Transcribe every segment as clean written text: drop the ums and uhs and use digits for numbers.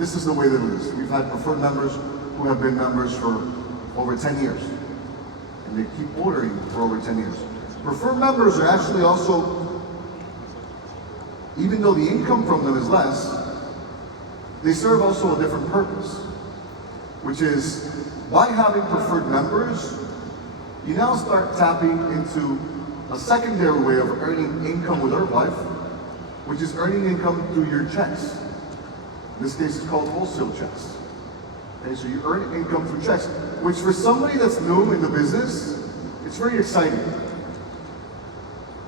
this is the way that it is. We've had preferred members who have been members for over 10 years. And they keep ordering for over 10 years. Preferred members are actually also, even though the income from them is less, they serve also a different purpose, which is by having preferred members, you now start tapping into a secondary way of earning income with Herbalife, which is earning income through your checks. In this case, it's called wholesale checks. Okay, so you earn income through checks, which for somebody that's new in the business, it's very exciting.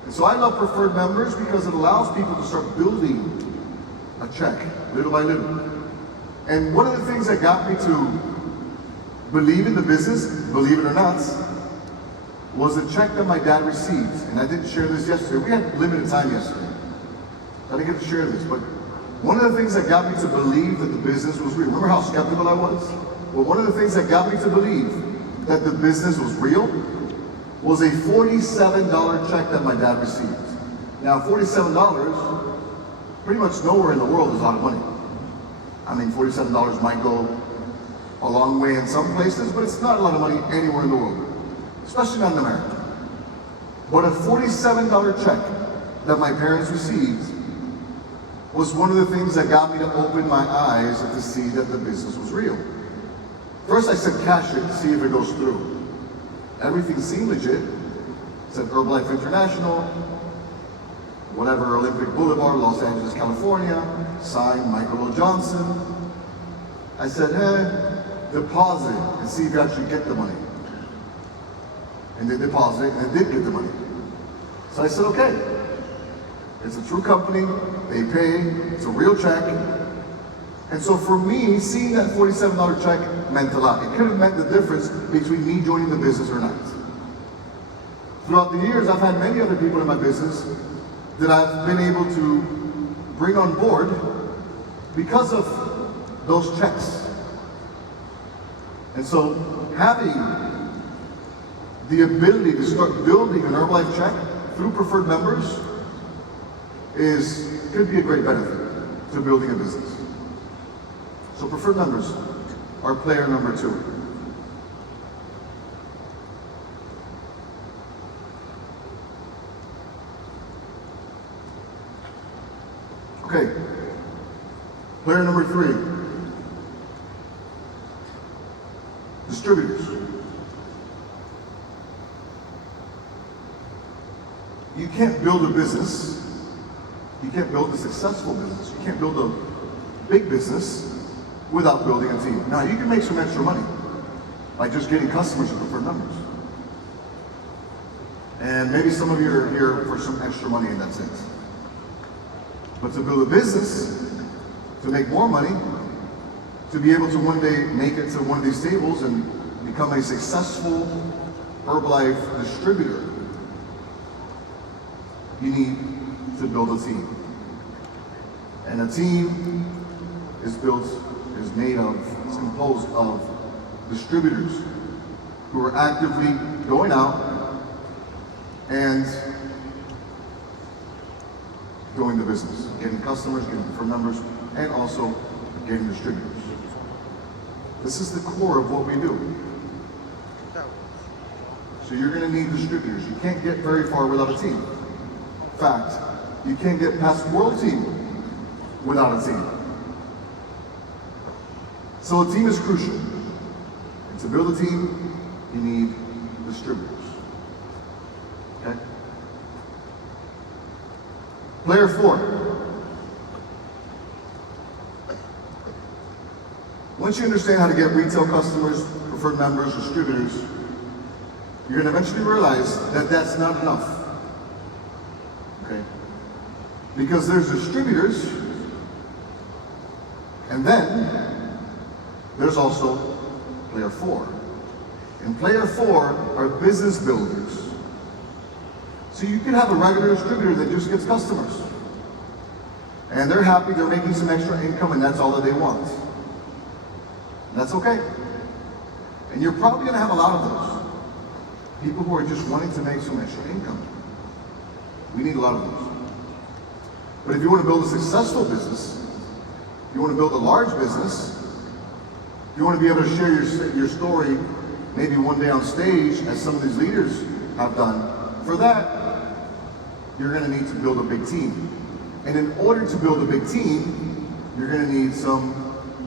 And so I love preferred members because it allows people to start building a check, little by little. And one of the things that got me to believe in the business, believe it or not, was a check that my dad received. And I didn't share this yesterday. We had limited time yesterday. I didn't get to share this, but one of the things that got me to believe that the business was real, remember how skeptical I was? Well, one of the things that got me to believe that the business was real was a $47 check that my dad received. Now, $47, pretty much nowhere in the world is a lot of money. I mean, $47 might go a long way in some places, but it's not a lot of money anywhere in the world, especially not in America. But a $47 check that my parents received was one of the things that got me to open my eyes and to see that the business was real. First, I said cash it, see if it goes through. Everything seemed legit. It said Herbalife International, whatever, Olympic Boulevard, Los Angeles, California, signed Michael O. Johnson. I said, deposit and see if you actually get the money. And they deposited and did get the money. So I said, okay, it's a true company, they pay, it's a real check. And so for me, seeing that $47 check meant a lot. It could have meant the difference between me joining the business or not. Throughout the years, I've had many other people in my business that I've been able to bring on board because of those checks. And so having the ability to start building an Herbalife check through preferred members could be a great benefit to building a business. So preferred members are player number 2. Okay, player number 3, distributors. You can't build a business, you can't build a successful business, you can't build a big business without building a team. Now, you can make some extra money by just getting customers with preferred members. And maybe some of you are here for some extra money in that sense. But to build a business, to make more money, to be able to one day make it to one of these tables and become a successful Herbalife distributor, you need to build a team. And a team is composed of distributors who are actively going out and growing the business, getting customers, getting preferred members, and also getting distributors. This is the core of what we do. So you're going to need distributors. You can't get very far without a team. In fact, you can't get past World Team without a team. So a team is crucial. And to build a team, you need distributors. Okay? Player 4. Once you understand how to get retail customers, preferred members, distributors, you're going to eventually realize that that's not enough. Okay? Because there's distributors, and then there's also player 4. And player 4 are business builders. So you can have a regular distributor that just gets customers. And they're happy, they're making some extra income, and that's all that they want. And that's okay. And you're probably going to have a lot of those. People who are just wanting to make some extra income. We need a lot of those. But if you want to build a successful business, you want to build a large business, you want to be able to share your story maybe one day on stage, as some of these leaders have done. For that, you're going to need to build a big team. And in order to build a big team, you're going to need some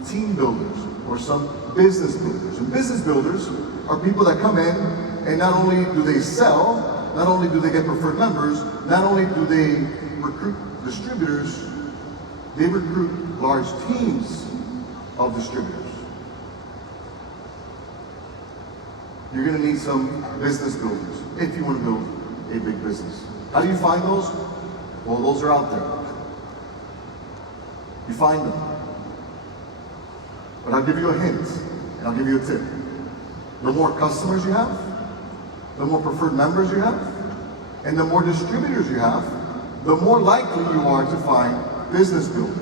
team builders or some business builders. And business builders are people that come in and not only do they sell, not only do they get preferred members, not only do they recruit distributors, they recruit large teams of distributors. You're going to need some business builders if you want to build a big business. How do you find those? Well, those are out there. You find them. But I'll give you a hint, and I'll give you a tip. The more customers you have, the more preferred members you have, and the more distributors you have, the more likely you are to find business builders.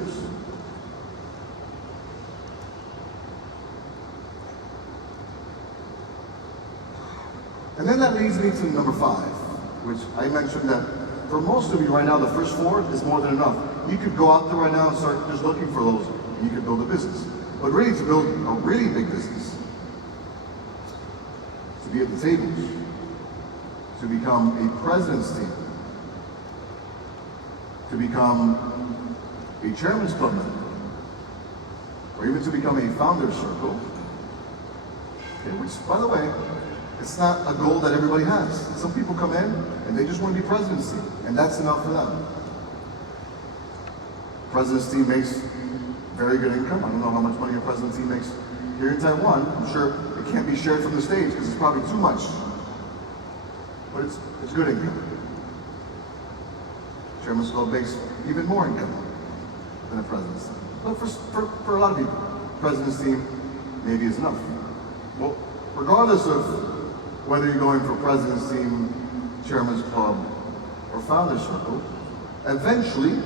And then that leads me to number 5, which I mentioned that for most of you right now, the first 4 is more than enough. You could go out there right now and start just looking for those, and you could build a business. But really, to build a really big business, to be at the tables, to become a president's team, to become a chairman's club member, or even to become a founder's circle, okay, which, by the way, it's not a goal that everybody has. Some people come in and they just want to be president's team, and that's enough for them. President's team makes very good income. I don't know how much money a president's team makes here in Taiwan. I'm sure it can't be shared from the stage because it's probably too much. But it's good income. Chairman's Club makes even more income than a president's team. But for a lot of people, president's team maybe is enough. Well, regardless of whether you're going for president's team, chairman's club, or founder's circle, eventually,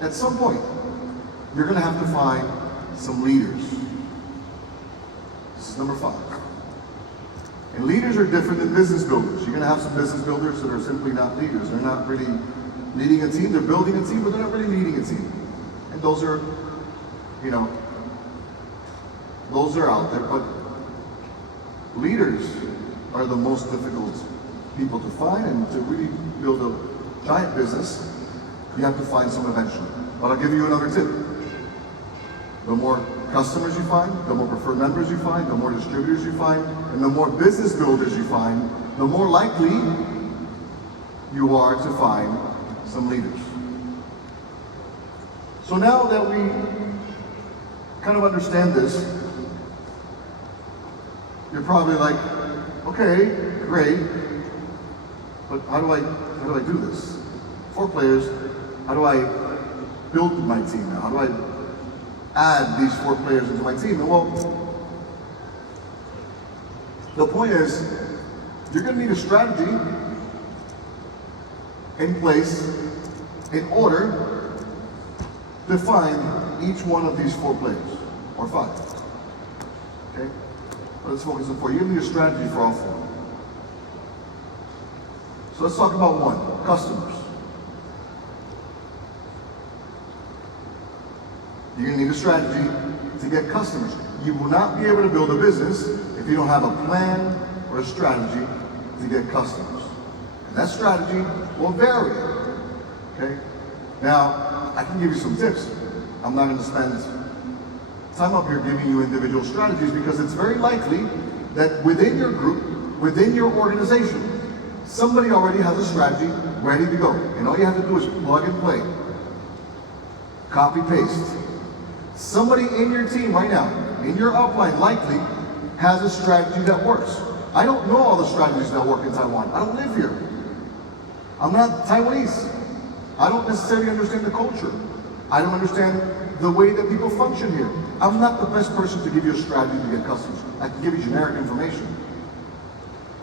at some point, you're going to have to find some leaders. This is number 5. And leaders are different than business builders. You're going to have some business builders that are simply not leaders. They're not really leading a team. They're building a team, but they're not really leading a team. And those are, those are out there. But leaders are the most difficult people to find, and to really build a giant business, you have to find some eventually. But I'll give you another tip. The more customers you find, the more preferred members you find, the more distributors you find, and the more business builders you find, the more likely you are to find some leaders. So now that we kind of understand this, you're probably like, okay, great, but how do I do this? 4 players, how do I build my team now? How do I add these 4 players into my team? And well, the point is, you're going to need a strategy in place in order to find each one of these 4 players, or 5. Okay? Let's focus on 4. You need a strategy for all 4. So let's talk about 1, customers. You're going to need a strategy to get customers. You will not be able to build a business if you don't have a plan or a strategy to get customers. And that strategy will vary. Okay? Now, I can give you some tips. I'm not going to spend time up here giving you individual strategies, because it's very likely that within your group, within your organization, somebody already has a strategy ready to go. And all you have to do is plug and play. Copy, paste. Somebody in your team right now, in your upline, likely has a strategy that works. I don't know all the strategies that work in Taiwan. I don't live here. I'm not Taiwanese. I don't necessarily understand the culture. I don't understand the way that people function here. I'm not the best person to give you a strategy to get customers. I can give you generic information.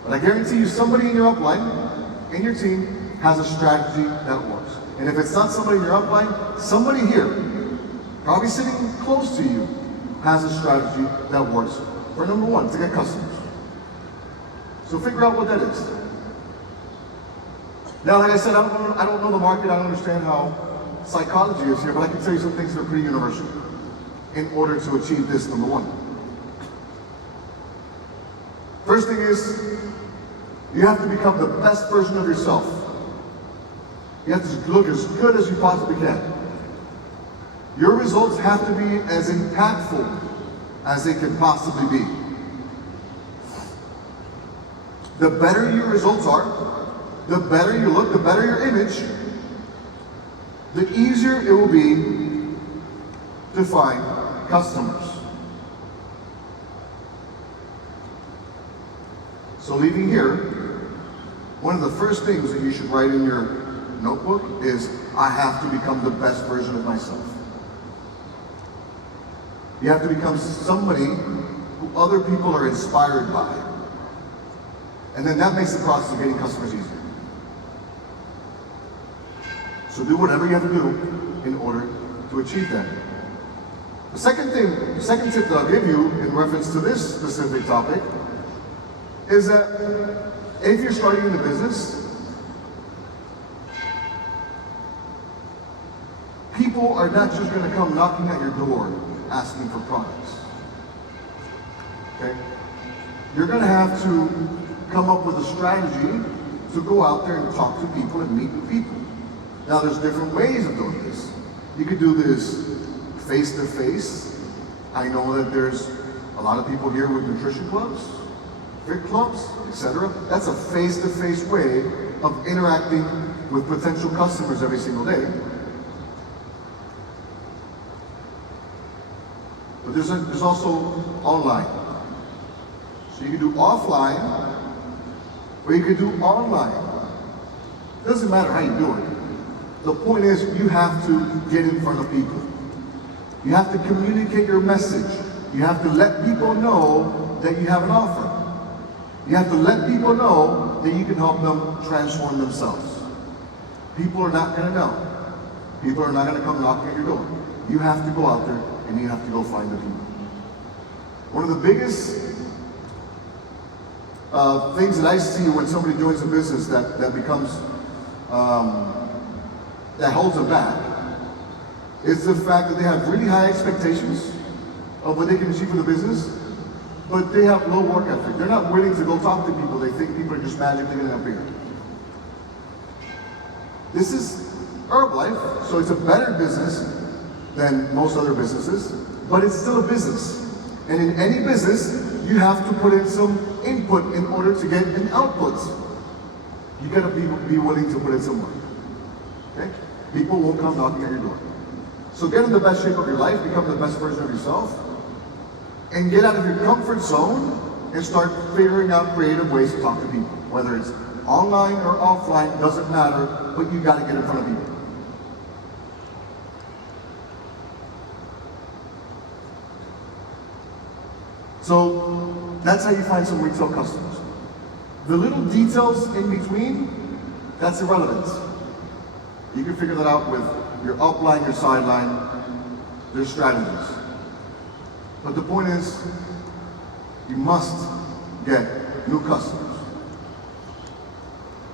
But I guarantee you somebody in your upline, in your team, has a strategy that works. And if it's not somebody in your upline, somebody here, probably sitting close to you, has a strategy that works for number 1, to get customers. So figure out what that is. Now, like I said, I don't know the market. I don't understand how psychology is here, but I can tell you some things that are pretty universal. in order to achieve this, number one. First thing is, you have to become the best version of yourself. You have to look as good as you possibly can. Your results have to be as impactful as they can possibly be. The better your results are, the better you look, the better your image, the easier it will be to find customers. So leaving here, one of the first things that you should write in your notebook is, I have to become the best version of myself. You have to become somebody who other people are inspired by. And then that makes the process of getting customers easier. So do whatever you have to do in order to achieve that. The second tip that I'll give you in reference to this specific topic is that if you're starting in a business, people are not just going to come knocking at your door asking for products. Okay? You're going to have to come up with a strategy to go out there and talk to people and meet with people. Now, there's different ways of doing this. You could do this face-to-face. I know that there's a lot of people here with nutrition clubs, fit clubs, etc. That's a face-to-face way of interacting with potential customers every single day. But there's also online. So you can do offline, or you can do online. It doesn't matter how you do it. The point is, you have to get in front of people. You have to communicate your message. You have to let people know that you have an offer. You have to let people know that you can help them transform themselves. People are not going to know. People are not going to come knocking at your door. You have to go out there and you have to go find the people. One of the biggest things that I see when somebody joins a business that becomes that holds them back is the fact that they have really high expectations of what they can achieve for the business, but they have low work ethic. They're not willing to go talk to people. They think people are just magically going to appear. This is Herbalife, so it's a better business than most other businesses, but it's still a business. And in any business, you have to put in some input in order to get an output. You got to be willing to put in some work. Okay? People won't come knocking at your door. So get in the best shape of your life, become the best version of yourself, and get out of your comfort zone and start figuring out creative ways to talk to people. Whether it's online or offline, doesn't matter, but you got to get in front of people. So that's how you find some retail customers. The little details in between, that's irrelevant. You can figure that out with your upline, your sideline, their strategies. But the point is, you must get new customers.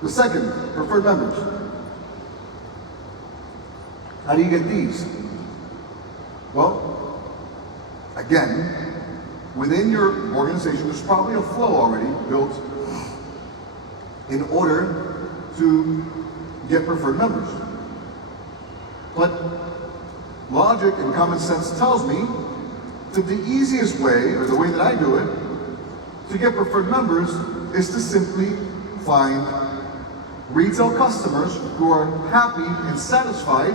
The second, preferred members. How do you get these? Well, again, within your organization, there's probably a flow already built in order to get preferred members. But logic and common sense tells me that the easiest way, or the way that I do it, to get preferred members is to simply find retail customers who are happy and satisfied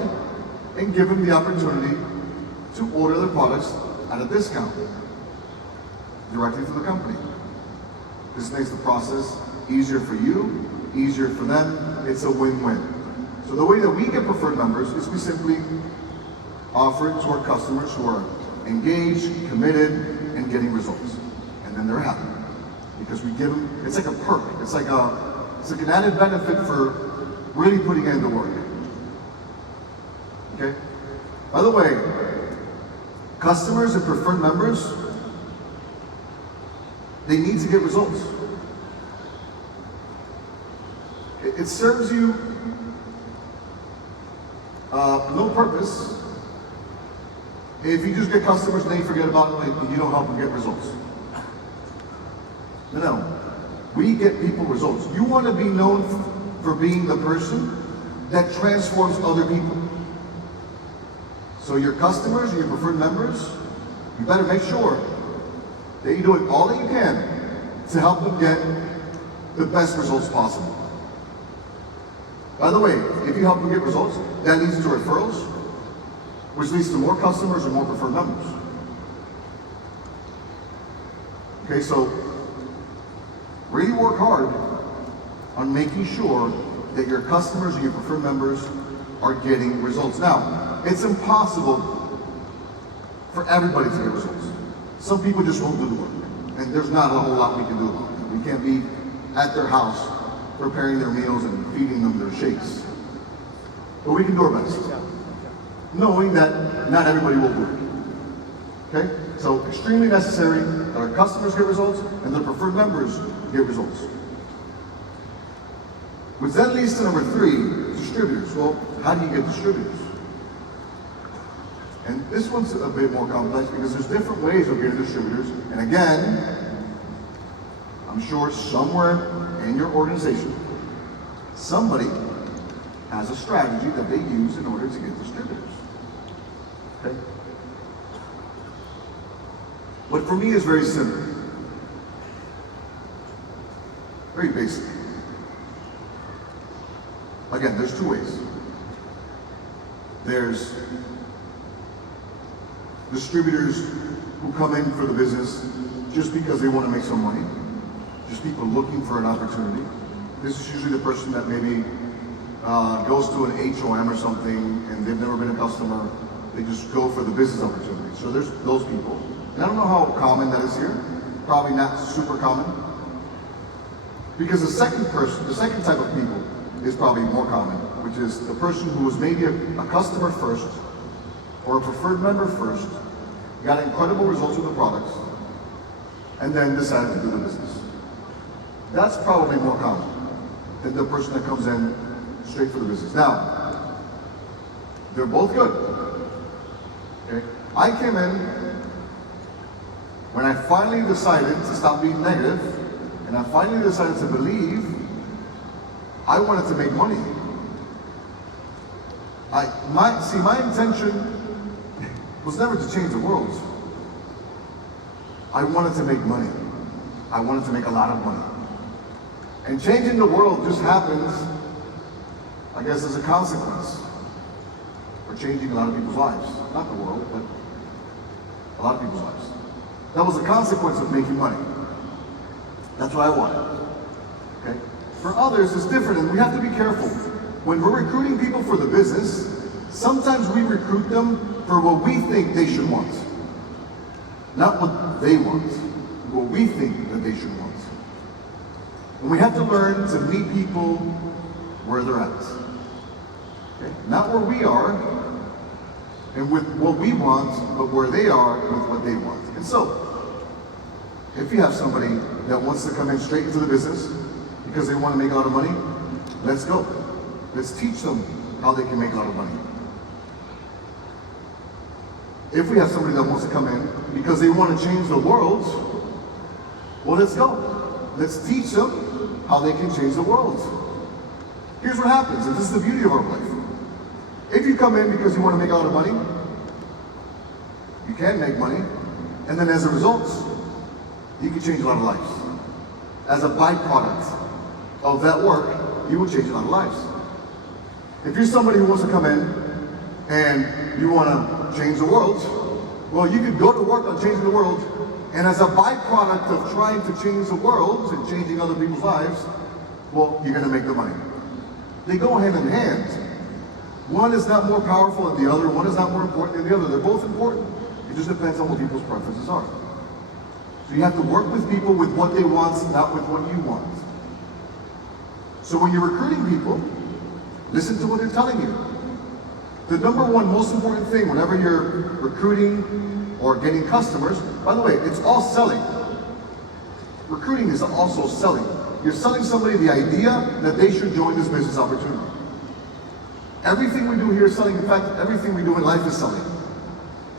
and give them the opportunity to order their products at a discount directly from the company. This makes the process easier for you, easier for them. It's a win-win. So the way that we get preferred members is we simply offer it to our customers who are engaged, committed, and getting results. And then they're happy. Because we give them, it's like a perk. It's like an added benefit for really putting in the work. Okay? By the way, customers and preferred members, they need to get results. It serves you no purpose if you just get customers and then you forget about them and you don't help them get results. No. We get people results. You want to be known for being the person that transforms other people. So your customers, your preferred members, you better make sure that you're doing all that you can to help them get the best results possible. By the way, if you help them get results, that leads to referrals, which leads to more customers and more preferred members. Okay, so really work hard on making sure that your customers and your preferred members are getting results. Now, it's impossible for everybody to get results. Some people just won't do the work, and there's not a whole lot we can do about it. We can't be at their house preparing their meals and feeding them their shakes. But we can do our best, knowing that not everybody will do it. Okay? So extremely necessary that our customers get results and their preferred members get results. Which then leads to number 3, distributors. Well, how do you get distributors? And this one's a bit more complex because there's different ways of getting distributors. And again, I'm sure somewhere in your organization, somebody has a strategy that they use in order to get distributors. Okay? What for me is very simple. Very basic. Again, there's 2 ways. There's distributors who come in for the business just because they want to make some money. Just people looking for an opportunity. This is usually the person that maybe goes to an HOM or something and they've never been a customer. They just go for the business opportunity. So there's those people. And I don't know how common that is here. Probably not super common. Because the second type of people is probably more common, which is the person who was maybe a customer first or a preferred member first, got incredible results with the products, and then decided to do the business. That's probably more common than the person that comes in straight for the business. Now, they're both good. Okay? I came in when I finally decided to stop being negative, and I finally decided to believe I wanted to make money. My intention was never to change the world. I wanted to make money. I wanted to make a lot of money. And changing the world just happens, I guess, as a consequence for changing a lot of people's lives. Not the world, but a lot of people's lives. That was a consequence of making money. That's what I wanted. Okay? For others, it's different, and we have to be careful. When we're recruiting people for the business, sometimes we recruit them for what we think they should want. Not what they want, what we think that they should want. And we have to learn to meet people where they're at. Okay? Not where we are, and with what we want, but where they are with what they want. And so, if you have somebody that wants to come in straight into the business because they want to make a lot of money, let's go. Let's teach them how they can make a lot of money. If we have somebody that wants to come in because they want to change the world, well, let's go. Let's teach them how they can change the world. Here's what happens, and this is the beauty of our life. If you come in because you want to make a lot of money, you can make money, and then as a result, you can change a lot of lives. As a byproduct of that work, you will change a lot of lives. If you're somebody who wants to come in and you want to change the world, well, you could go to work on changing the world, and as a byproduct of trying to change the world and changing other people's lives, well, you're going to make the money. They go hand in hand. One is not more powerful than the other. One is not more important than the other. They're both important. It just depends on what people's preferences are. So you have to work with people with what they want, not with what you want. So when you're recruiting people, listen to what they're telling you. The number one most important thing whenever you're recruiting or getting customers, by the way, it's all selling. Recruiting is also selling. You're selling somebody the idea that they should join this business opportunity. Everything we do here is selling. In fact, everything we do in life is selling.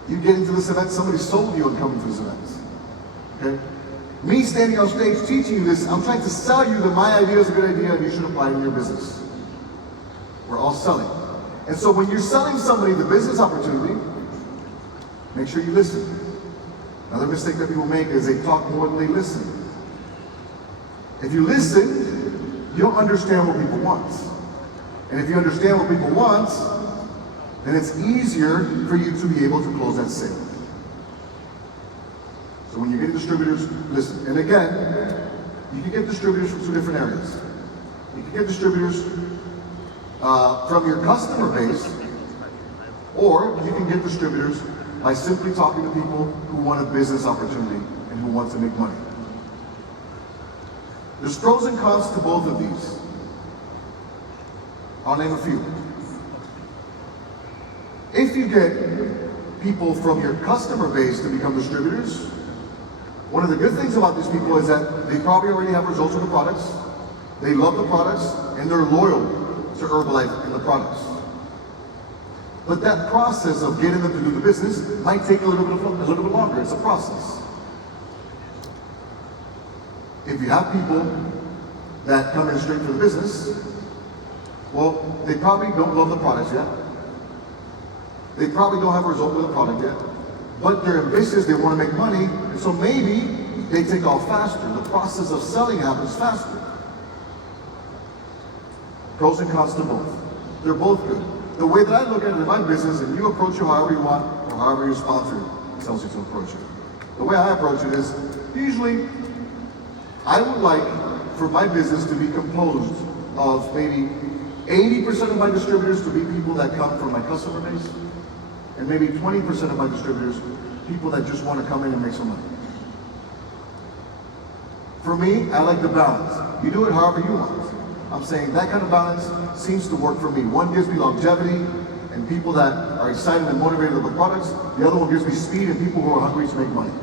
You get into this event, somebody sold you on coming to this event. Okay? Me standing on stage teaching you this, I'm trying to sell you that my idea is a good idea and you should apply it in your business. We're all selling. And so when you're selling somebody the business opportunity, make sure you listen. Another mistake that people make is they talk more than they listen. If you listen, you'll understand what people want. And if you understand what people want, then it's easier for you to be able to close that sale. So when you're getting distributors, listen. And again, you can get distributors from two different areas. You can get distributors from your customer base, or you can get distributors by simply talking to people who want a business opportunity and who want to make money. There's pros and cons to both of these. I'll name a few. If you get people from your customer base to become distributors, one of the good things about these people is that they probably already have results with the products, they love the products, and they're loyal to Herbalife and the products. But that process of getting them to do the business might take a little bit longer. It's a process. If you have people that come in straight for the business, well, they probably don't love the products yet. They probably don't have a result with the product yet. But they're ambitious, they want to make money, and so maybe they take off faster. The process of selling happens faster. Pros and cons to both. They're both good. The way that I look at it in my business, and you approach it however you want, or however your sponsor tells you to approach it. The way I approach it is, usually, I would like for my business to be composed of maybe 80% of my distributors to be people that come from my customer base, and maybe 20% of my distributors, people that just want to come in and make some money. For me, I like the balance. You do it however you want. I'm saying that kind of balance seems to work for me. One gives me longevity and people that are excited and motivated about the products. The other one gives me speed and people who are hungry to make money.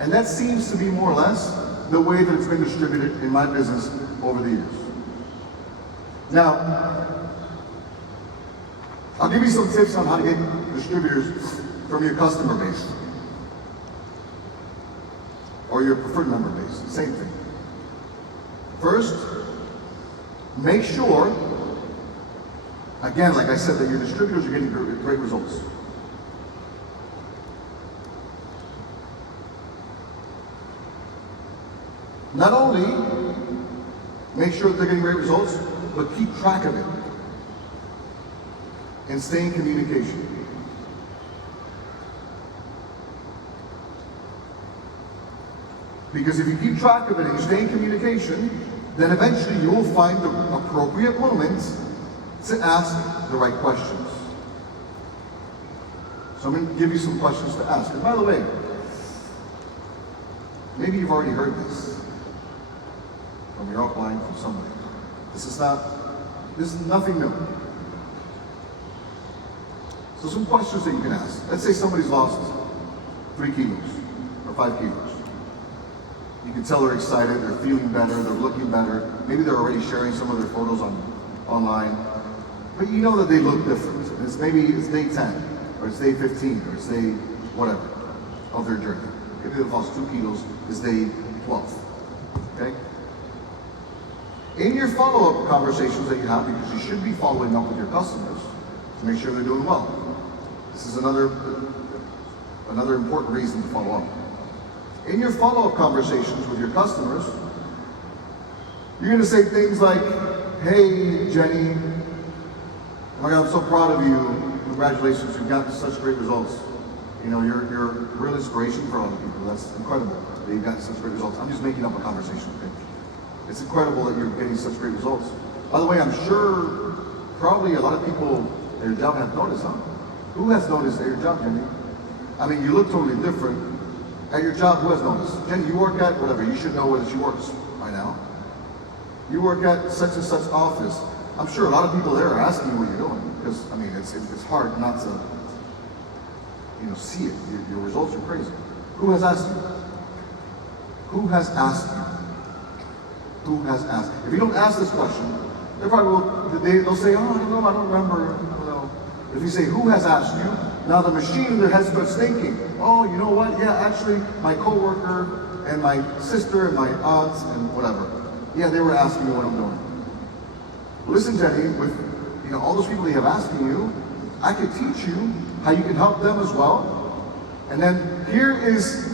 And that seems to be more or less the way that it's been distributed in my business over the years. Now, I'll give you some tips on how to get distributors from your customer base or your preferred member base. Same thing. First, make sure, again, like I said, that your distributors are getting great results. Not only make sure that they're getting great results, but keep track of it and stay in communication. Because if you keep track of it and you stay in communication, then eventually you will find the appropriate moment to ask the right questions. So I'm going to give you some questions to ask. And by the way, maybe you've already heard this from your upline, from somebody. This is nothing new. So some questions that you can ask. Let's say somebody's lost 3 kilos or 5 kilos. You can tell they're excited, they're feeling better, they're looking better. Maybe they're already sharing some of their photos online. But you know that they look different. And maybe it's day 10, or it's day 15, or it's day whatever of their journey. Maybe they've lost 2 kilos, it's day 12. Okay? In your follow-up conversations that you have, because you should be following up with your customers to make sure they're doing well. This is another important reason to follow up. In your follow-up conversations with your customers, you're going to say things like, "Hey, Jenny, oh my God, I'm so proud of you. Congratulations, you've gotten such great results. You know, you're a real inspiration for a lot of people. That's incredible that you've gotten such great results." I'm just making up a conversation, okay? It's incredible that you're getting such great results. By the way, I'm sure probably a lot of people at your job have noticed, huh? Who has noticed at your job, Jenny? I mean, you look totally different. At your job, who has noticed? Jenny, you work at whatever. You should know where she works by now. You work at such and such office. I'm sure a lot of people there are asking you what you're doing because, I mean, it's hard not to, see it. Your results are crazy. Who has asked you? Who has asked you? Who has asked? If you don't ask this question, they'll say, "Oh, I don't know, I don't remember." If you say, who has asked you? Now the machine in their head starts thinking, oh, you know what? Yeah, actually, my coworker and my sister and my aunts and whatever. Yeah, they were asking me what I'm doing. Listen, Jenny, with all those people they have asking you, I could teach you how you can help them as well. And then here is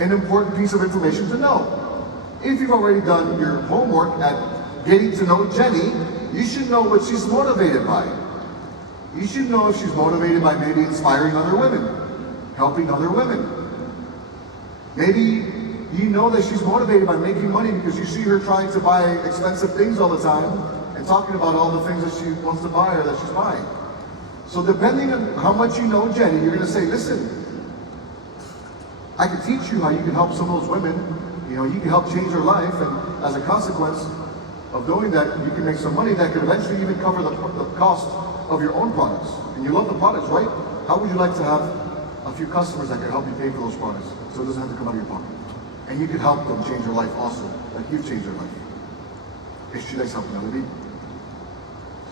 an important piece of information to know. If you've already done your homework at getting to know Jenny, you should know what she's motivated by. You should know if she's motivated by maybe inspiring other women, helping other women. Maybe you know that she's motivated by making money because you see her trying to buy expensive things all the time and talking about all the things that she wants to buy or that she's buying. So depending on how much you know Jenny, you're going to say, listen, I can teach you how you can help some of those women. You can help change their life, and as a consequence of doing that, you can make some money that could eventually even cover the cost of your own products. And you love the products, right? How would you like to have a few customers that could help you pay for those products so it doesn't have to come out of your pocket? And you could help them change their life also, like you've changed their life. Is she likes helping other people?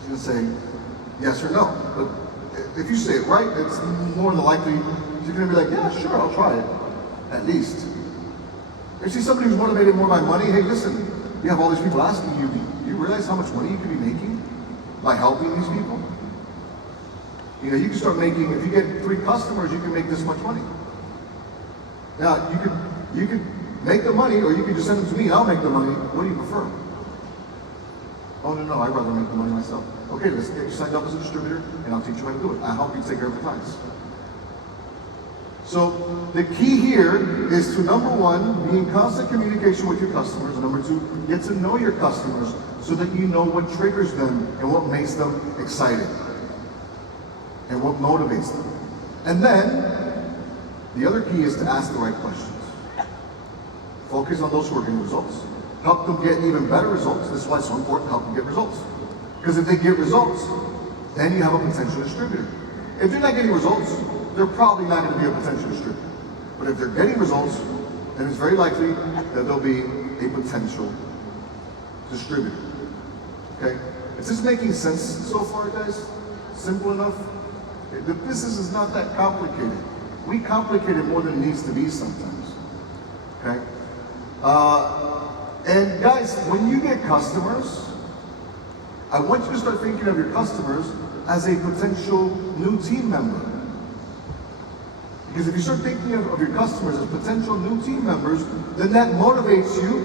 She's going to say yes or no. But if you say it right, it's more than likely she's going to be like, yeah, sure, I'll try it. At least. If she's somebody who's motivated more by money, hey, listen, you have all these people asking you, do you realize how much money you could be making by helping these people? You can start making, if you get 3 customers, you can make this much money. Now, you could make the money, or you could just send them to me and I'll make the money. What do you prefer? Oh, no, I'd rather make the money myself. Okay, let's get you signed up as a distributor and I'll teach you how to do it. I'll help you take care of the clients. So the key here is to, number 1, be in constant communication with your customers, and number 2, get to know your customers so that you know what triggers them and what makes them excited and what motivates them. And then the other key is to ask the right questions. Focus on those who are getting results. Help them get even better results. This is why it's so important to help them get results. Because if they get results, then you have a potential distributor. If they're not getting results, they're probably not going to be a potential distributor. But if they're getting results, then it's very likely that they'll be a potential distributor. Okay? Is this making sense so far, guys? Simple enough? The business is not that complicated. We complicate it more than it needs to be sometimes. Okay? And guys, when you get customers, I want you to start thinking of your customers as a potential new team member. Because if you start thinking of your customers as potential new team members, then that motivates you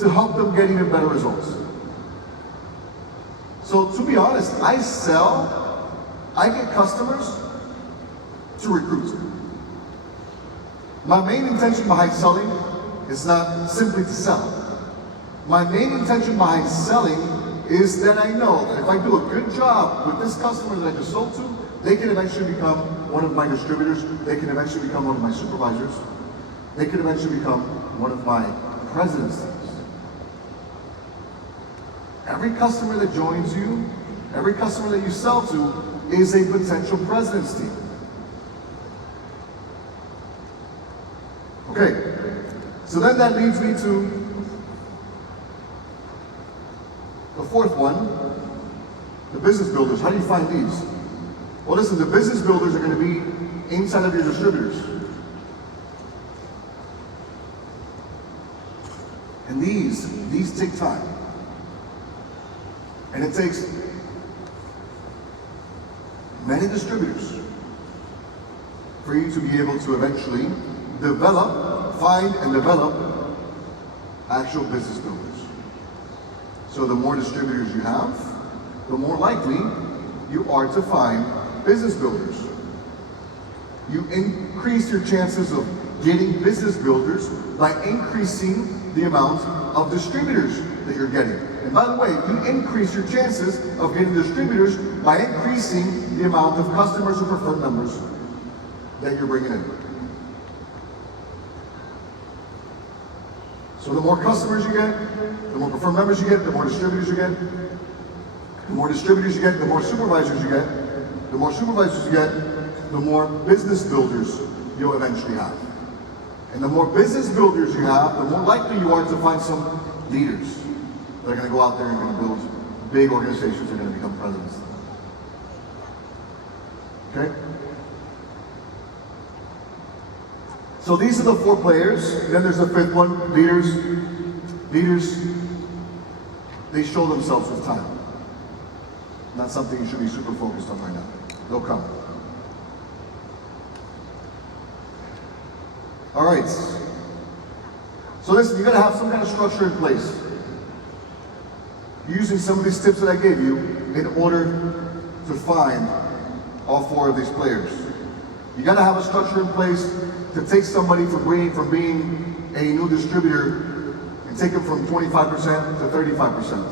to help them get even better results. So to be honest, I get customers to recruit. My main intention behind selling is not simply to sell. My main intention behind selling is that I know that if I do a good job with this customer that I just sold to, they can eventually become one of my distributors. They can eventually become one of my supervisors. They can eventually become one of my presidents. Every customer that joins you, every customer that you sell to is a potential president's team. Okay, so then that leads me to the 4th one, the business builders. How do you find these? Well, listen, the business builders are going to be inside of your distributors. And these take time. And it takes many distributors for you to be able to eventually find and develop actual business builders. So the more distributors you have, the more likely you are to find business builders. You increase your chances of getting business builders by increasing the amount of distributors that you're getting. And by the way, you increase your chances of getting distributors by increasing the amount of customers or preferred members that you're bringing in. So the more customers you get, the more preferred members you get, the more distributors you get. The more distributors you get, the more supervisors you get. The more supervisors you get, the more business builders you'll eventually have. And the more business builders you have, the more likely you are to find some leaders that are going to go out there and going to build big organizations that are going to become presidents. Okay? So these are the 4 players. Then there's the 5th one, leaders. Leaders, they show themselves with time. Not something you should be super focused on right now. They'll come. All right. So listen, you gotta have some kind of structure in place. Using some of these tips that I gave you in order to find all 4 of these players. You gotta have a structure in place to take somebody from being a new distributor and take them from 25% to 35%.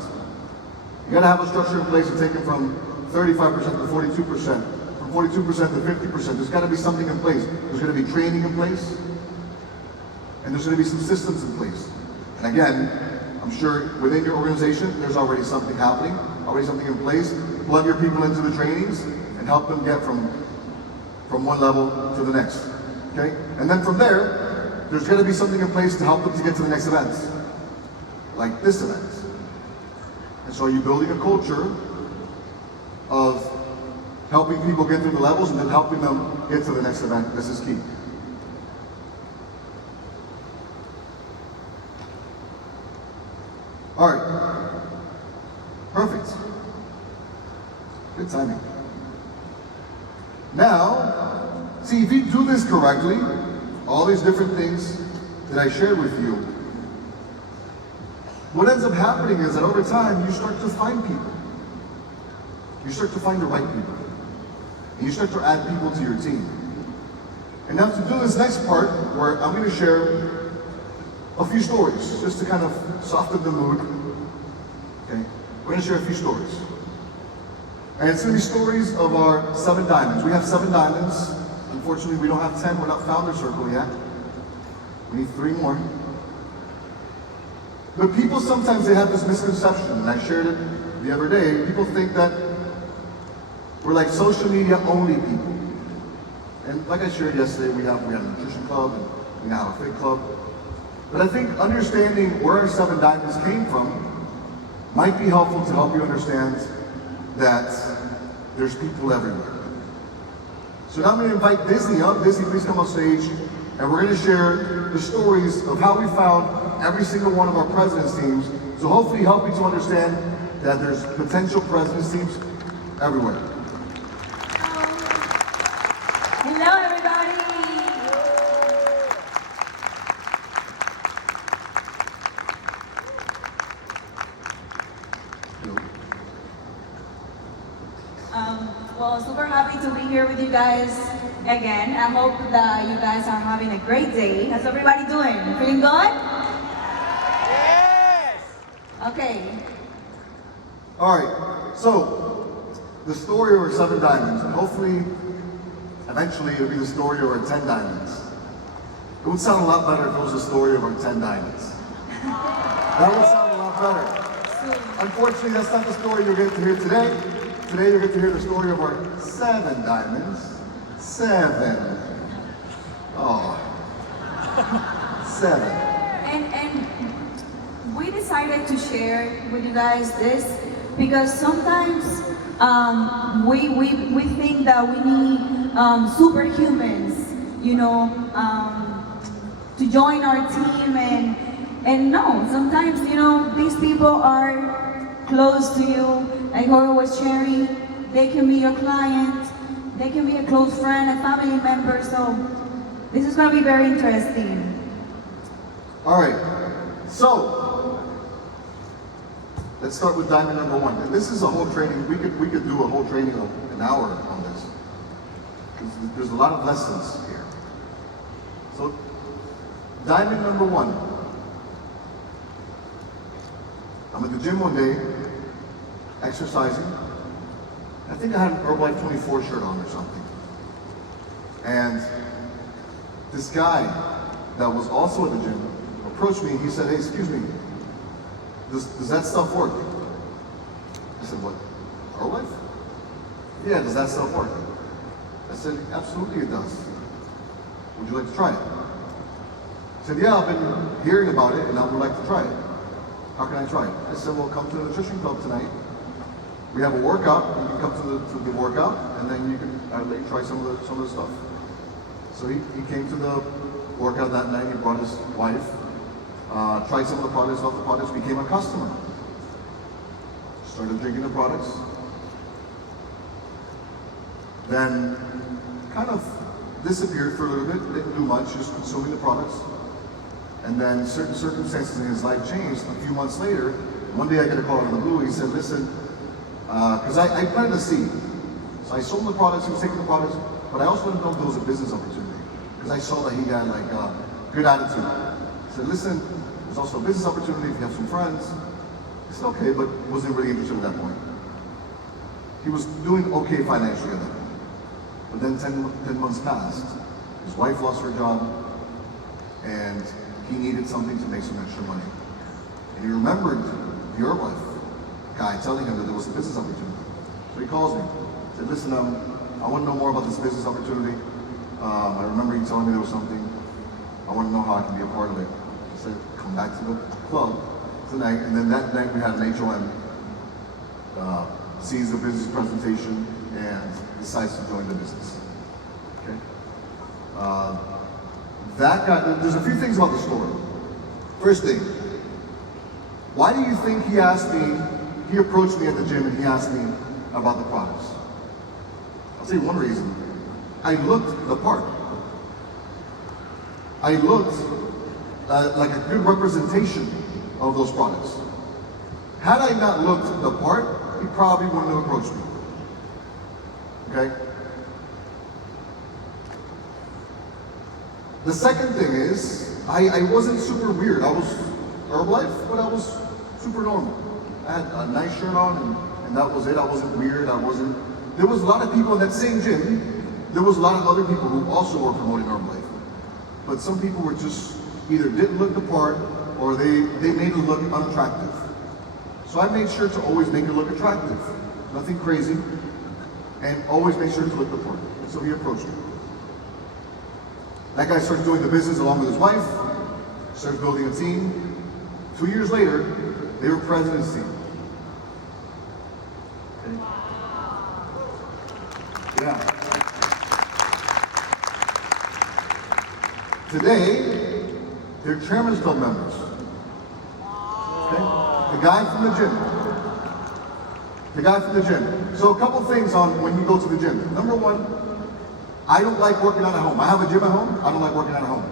You gotta have a structure in place to take them from 35% to 42%, from 42% to 50%. There's gotta be something in place. There's gonna be training in place, and there's gonna be some systems in place. And again, I'm sure within your organization, there's already something happening, already something in place. Plug your people into the trainings and help them get from one level to the next, okay? And then from there, there's gonna be something in place to help them to get to the next event, like this event. And so you're building a culture of helping people get through the levels and then helping them get to the next event. This is key. All right, perfect. Good timing. Now, see, if you do this correctly, all these different things that I shared with you, what ends up happening is that over time, you start to find people. You start to find the right people. And you start to add people to your team. And now to do this next part, where I'm going to share a few stories, just to kind of soften the mood. Okay? We're going to share a few stories. And it's going to be stories of our 7 diamonds. We have 7 diamonds. Unfortunately, we don't have 10. We're not founder circle yet. We need 3 more. But people sometimes, they have this misconception, and I shared it the other day. People think that we're like social media only people. And like I shared yesterday, we have a nutrition club, and we now have a fit club. But I think understanding where our 7 diamonds came from might be helpful to help you understand that there's people everywhere. So now I'm going to invite Disney up. Disney, please come on stage. And we're going to share the stories of how we found every single one of our president's teams. So hopefully help you to understand that there's potential president's teams everywhere. Hello, everybody. Well, super happy to be here with you guys again. I hope that you guys are having a great day. How's everybody doing? Feeling good? Yes! Okay. All right, so the story of our 7 diamonds, and hopefully, eventually it'll be the story of our 10 diamonds. It would sound a lot better if it was the story of our 10 diamonds. That would sound a lot better. Unfortunately, that's not the story you're going to hear today. Today you're going to hear the story of our 7 diamonds. 7. Oh. 7. And we decided to share with you guys this because sometimes we think that we need superhumans, you know, to join our team, and no, sometimes, you know, these people are close to you. Like Jorge was sharing, they can be your client, they can be a close friend, a family member, so this is going to be very interesting. All right, so let's start with diamond number 1. And this is a whole training. We could do a whole training of an hour on this. There's a lot of lessons here. So diamond number 1. I'm at the gym one day, exercising. I think I had an Herbalife 24 shirt on or something. And this guy that was also at the gym approached me. He said, "Hey, excuse me, does that stuff work?" I said, "What, Herbalife?" "Yeah, does that stuff work?" I said, "Absolutely it does. Would you like to try it?" He said, "Yeah, I've been hearing about it and I would like to try it. How can I try it?" I said, "Well, come to the nutrition club tonight. We have a workout. You can come to the workout, and then you can I'd let you try some of the stuff. So he came to the workout that night. He brought his wife, tried some of the products, loved the products, became a customer. Started drinking the products. Then kind of disappeared for a little bit, didn't do much, just consuming the products. And then certain circumstances in his life changed. A few months later, one day I get a call out of the blue. He said, listen, because I planted a seed. So I sold him the products, he was taking the products, but I also wanted to know if there was a business opportunity. Because I saw that he had like a good attitude. He said, listen, there's also a business opportunity if you have some friends. I said, okay, but wasn't really interested at that point. He was doing okay financially at that point. But then 10 months passed. His wife lost her job, and he needed something to make some extra money. And he remembered the Herbalife guy telling him that there was a business opportunity. So he calls me. He said, listen, I want to know more about this business opportunity. I remember you telling me there was something. I want to know how I can be a part of it. I said, come back to the club tonight. And then that night we had an HOM, sees the business presentation and decides to join the business. Okay? There's a few things about the story. First thing, why do you think he approached me at the gym and he asked me about the products? I'll tell you one reason. I looked the part. I looked like a good representation of those products. Had I not looked the part, he probably wouldn't have approached me. Okay? The second thing is, I wasn't super weird. I was Herbalife, but I was super normal. I had a nice shirt on, and that was it. I wasn't weird. There was a lot of people in that same gym. There was a lot of other people who also were promoting Herbalife. But some people were just either didn't look the part, or they made it look unattractive. So I made sure to always make it look attractive. Nothing crazy. And always make sure to look the part. And so he approached me. That guy started doing the business along with his wife, started building a team. 2 years later, they were president's team. Okay. Yeah. Today, they're Chairman's Club members. Okay? The guy from the gym. The guy from the gym. So a couple things on when you go to the gym. Number one, I don't like working out at home. I have a gym at home. I don't like working out at home.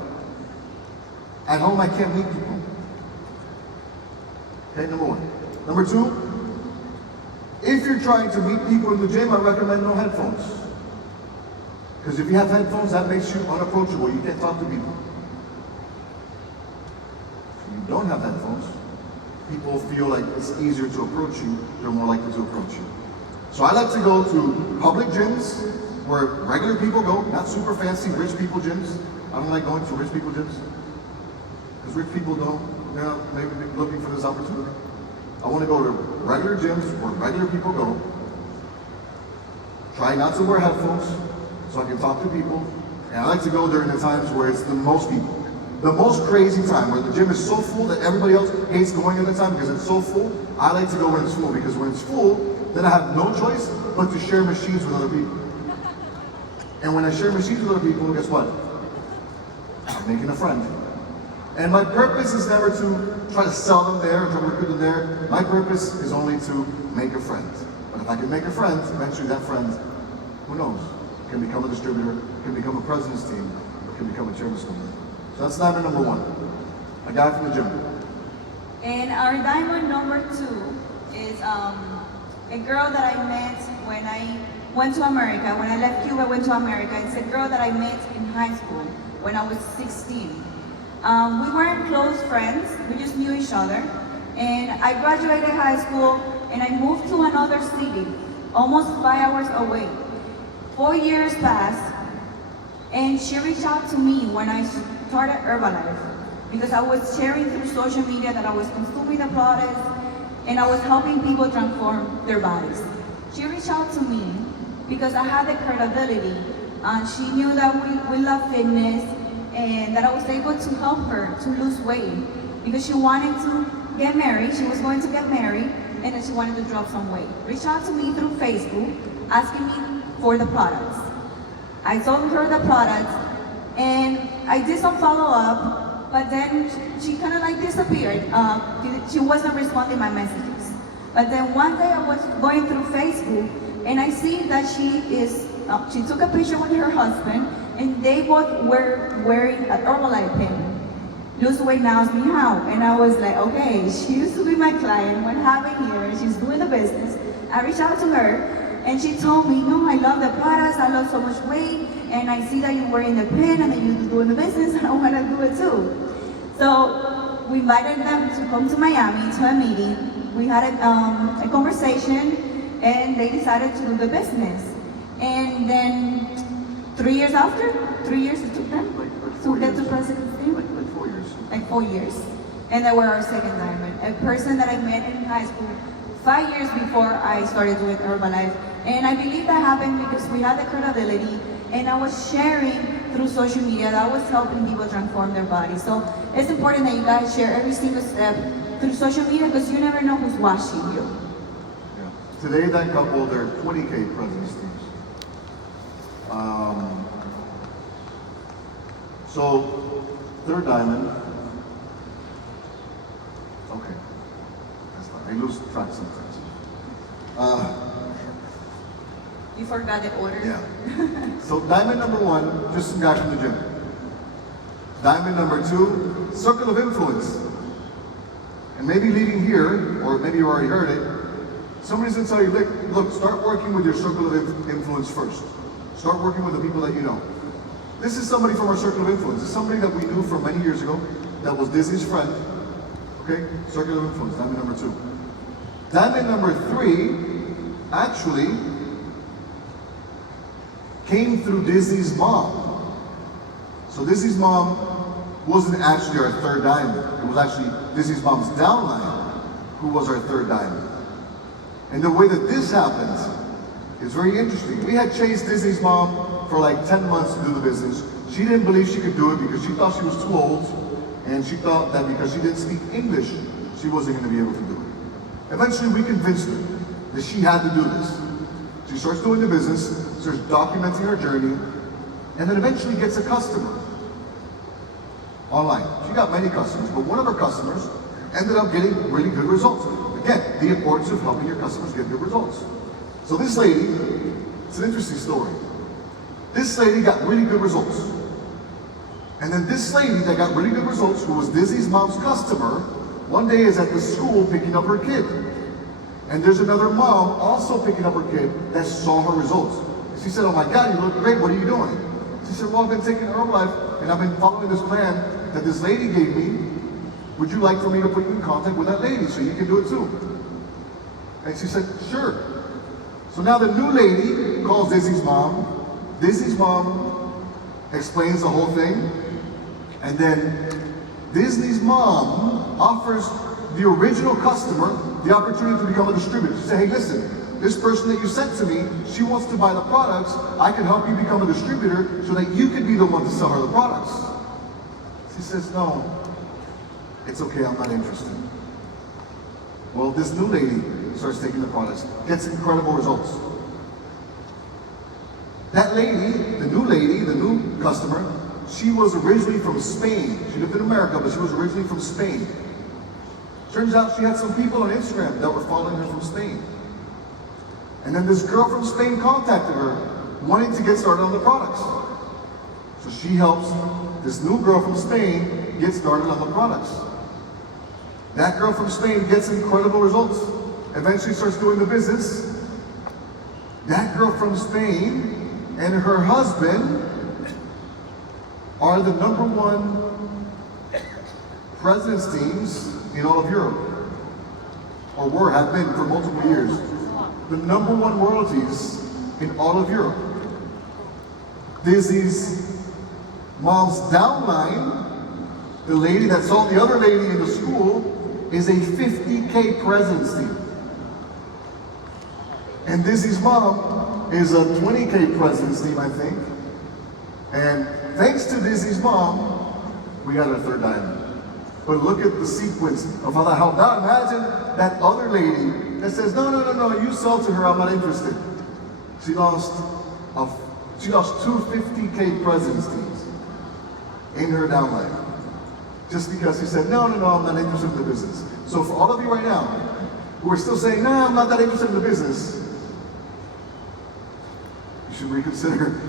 At home, I can't meet people. Okay, number one. Number two, if you're trying to meet people in the gym, I recommend no headphones. Because if you have headphones, that makes you unapproachable. You can't talk to people. If you don't have headphones, people feel like it's easier to approach you. They're more likely to approach you. So I like to go to public gyms where regular people go, not super fancy rich people gyms. I don't like going to rich people gyms. Because rich people don't, maybe looking for this opportunity. I want to go to regular gyms where regular people go. Try not to wear headphones so I can talk to people. And I like to go during the times where it's the most people. The most crazy time where the gym is so full that everybody else hates going at the time because it's so full. I like to go when it's full because when it's full, then I have no choice but to share machines with other people. And when I share machines with other people, guess what? I'm making a friend. And my purpose is never to try to sell them there, try to recruit them there. My purpose is only to make a friend. But if I can make a friend, eventually that friend, who knows, can become a distributor, can become a president's team, or can become a chairman's team. So that's diamond number one. A guy from the gym. And our diamond number 2 is a girl that I met when I went to America. When I left Cuba, I went to America. It's a girl that I met in high school when I was 16. We weren't close friends, we just knew each other. And I graduated high school and I moved to another city, almost 5 hours away. 4 years passed and she reached out to me when I started Herbalife because I was sharing through social media that I was consuming the products and I was helping people transform their bodies. She reached out to me because I had the credibility and she knew that we love fitness and that I was able to help her to lose weight because she wanted to get married. She was going to get married and then she wanted to drop some weight. Reached out to me through Facebook asking me for the products. I sold her the product, and I did some follow-up, but then she kind of like disappeared. She wasn't responding my messages. But then one day I was going through Facebook, and I see that she took a picture with her husband, and they both were wearing a Herbalife pin. Lose weight now is me how. And I was like, okay, she used to be my client, what happened here? She's doing the business. I reached out to her, and she told me, no, I love the products, I lost so much weight, and I see that you're wearing the pin and that you're doing the business, and I want to do it too. So we invited them to come to Miami to a meeting. We had a conversation, and they decided to do the business. And then 3 years after, 3 years it took them to get to President's Day. Like 4 years. Like 4 years. And they were our second diamond. A person that I met in high school 5 years before I started doing Herbalife. And I believe that happened because we had the credibility, and I was sharing through social media that I was helping people transform their body. So it's important that you guys share every single step through social media, because you never know who's watching you. Yeah. Today, that couple, they're 20K presidents teams. So, third diamond. Okay, that's fine. I lose track sometimes. You forgot the order? Yeah. So diamond number one, just some guy from the gym. Diamond number two, circle of influence. And maybe leaving here, or maybe you already heard it, somebody's gonna tell you, look, start working with your circle of influence first. Start working with the people that you know. This is somebody from our circle of influence. It's somebody that we knew from many years ago, that was Disney's friend. Okay, circle of influence, diamond number two. Diamond number three, actually, came through Disney's mom. So Disney's mom wasn't actually our third diamond. It was actually Disney's mom's downline who was our third diamond. And the way that this happens is very interesting. We had chased Disney's mom for like 10 months to do the business. She didn't believe she could do it because she thought she was too old, and she thought that because she didn't speak English, she wasn't going to be able to do it. Eventually, we convinced her that she had to do this. She starts doing the business, starts documenting her journey, and then eventually gets a customer online. She got many customers, but one of her customers ended up getting really good results. Again, the importance of helping your customers get good results. So this lady, it's an interesting story. This lady got really good results. And then this lady that got really good results, who was Disney's mom's customer, one day is at the school picking up her kid. And there's another mom also picking up her kid that saw her results. And she said, oh my God, you look great, what are you doing? She said, well, I've been taking Herbalife and I've been following this plan that this lady gave me. Would you like for me to put you in contact with that lady so you can do it too? And she said, sure. So now the new lady calls Disney's mom. Disney's mom explains the whole thing. And then Disney's mom offers the original customer the opportunity to become a distributor. She said, hey, listen, this person that you sent to me, she wants to buy the products. I can help you become a distributor so that you can be the one to sell her the products. She says, no, it's okay, I'm not interested. Well, this new lady starts taking the products, gets incredible results. That lady, the new customer, she was originally from Spain. She lived in America, but she was originally from Spain. Turns out she had some people on Instagram that were following her from Spain. And then this girl from Spain contacted her, wanting to get started on the products. So she helps this new girl from Spain get started on the products. That girl from Spain gets incredible results. Eventually starts doing the business. That girl from Spain and her husband are the #1 president's teams in all of Europe, or have been for multiple years. The #1 royalties in all of Europe. Disney's mom's downline, the lady that saw the other lady in the school, is a 50K president's team. And Disney's mom is a 20K president's team, I think. And thanks to Disney's mom, we got our third diamond. But look at the sequence of how that helped. Now imagine that other lady that says, no, you sell to her, I'm not interested. She lost She lost two 50K presidents teams in her downline. Just because he said, no, I'm not interested in the business. So for all of you right now, who are still saying, nah, I'm not that interested in the business, you should reconsider.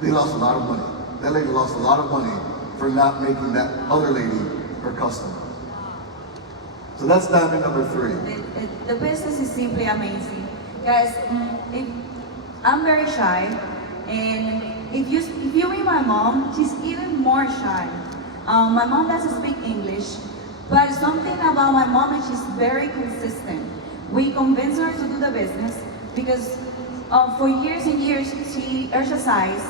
They lost a lot of money. That lady lost a lot of money for not making that other lady her customer. So that's diamond number 3. The business is simply amazing. Guys, I'm very shy, and if you meet my mom, she's even more shy. My mom doesn't speak English, but something about my mom is she's very consistent. We convinced her to do the business because for years and years she exercised.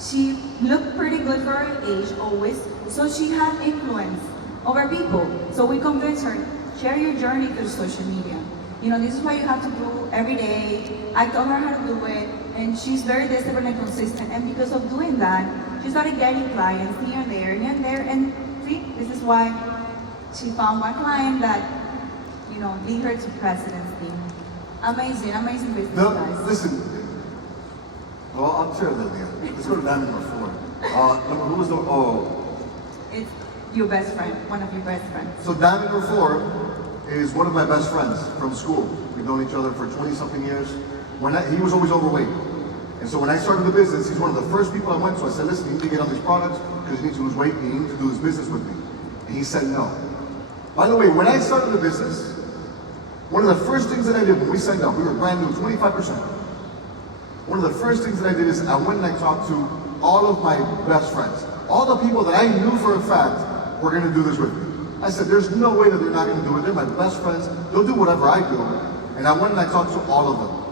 She looked pretty good for her age always, so she had influence over people. So we convinced her, share your journey through social media. You know, this is what you have to do every day. I taught her how to do it, and she's very disciplined and consistent. And because of doing that, she started getting clients here and there, and see, this is why she found one client that, you know, lead her to president's team. Amazing business, guys. Listen, well, I'll share that again. Let's go to diamond number 4. Who was the, It's your best friend, one of your best friends. So diamond number 4 is one of my best friends from school. We've known each other for 20-something years. He was always overweight. And so when I started the business, he's one of the first people I went to. I said, listen, you need to get on these products because you need to lose weight and you need to do this business with me. And he said no. By the way, when I started the business, one of the first things that I did when we signed up, we were brand new, 25%. One of the first things that I did is I went and I talked to all of my best friends. All the people that I knew for a fact were going to do this with me. I said, there's no way that they're not going to do it. They're my best friends. They'll do whatever I do. And I went and I talked to all of them.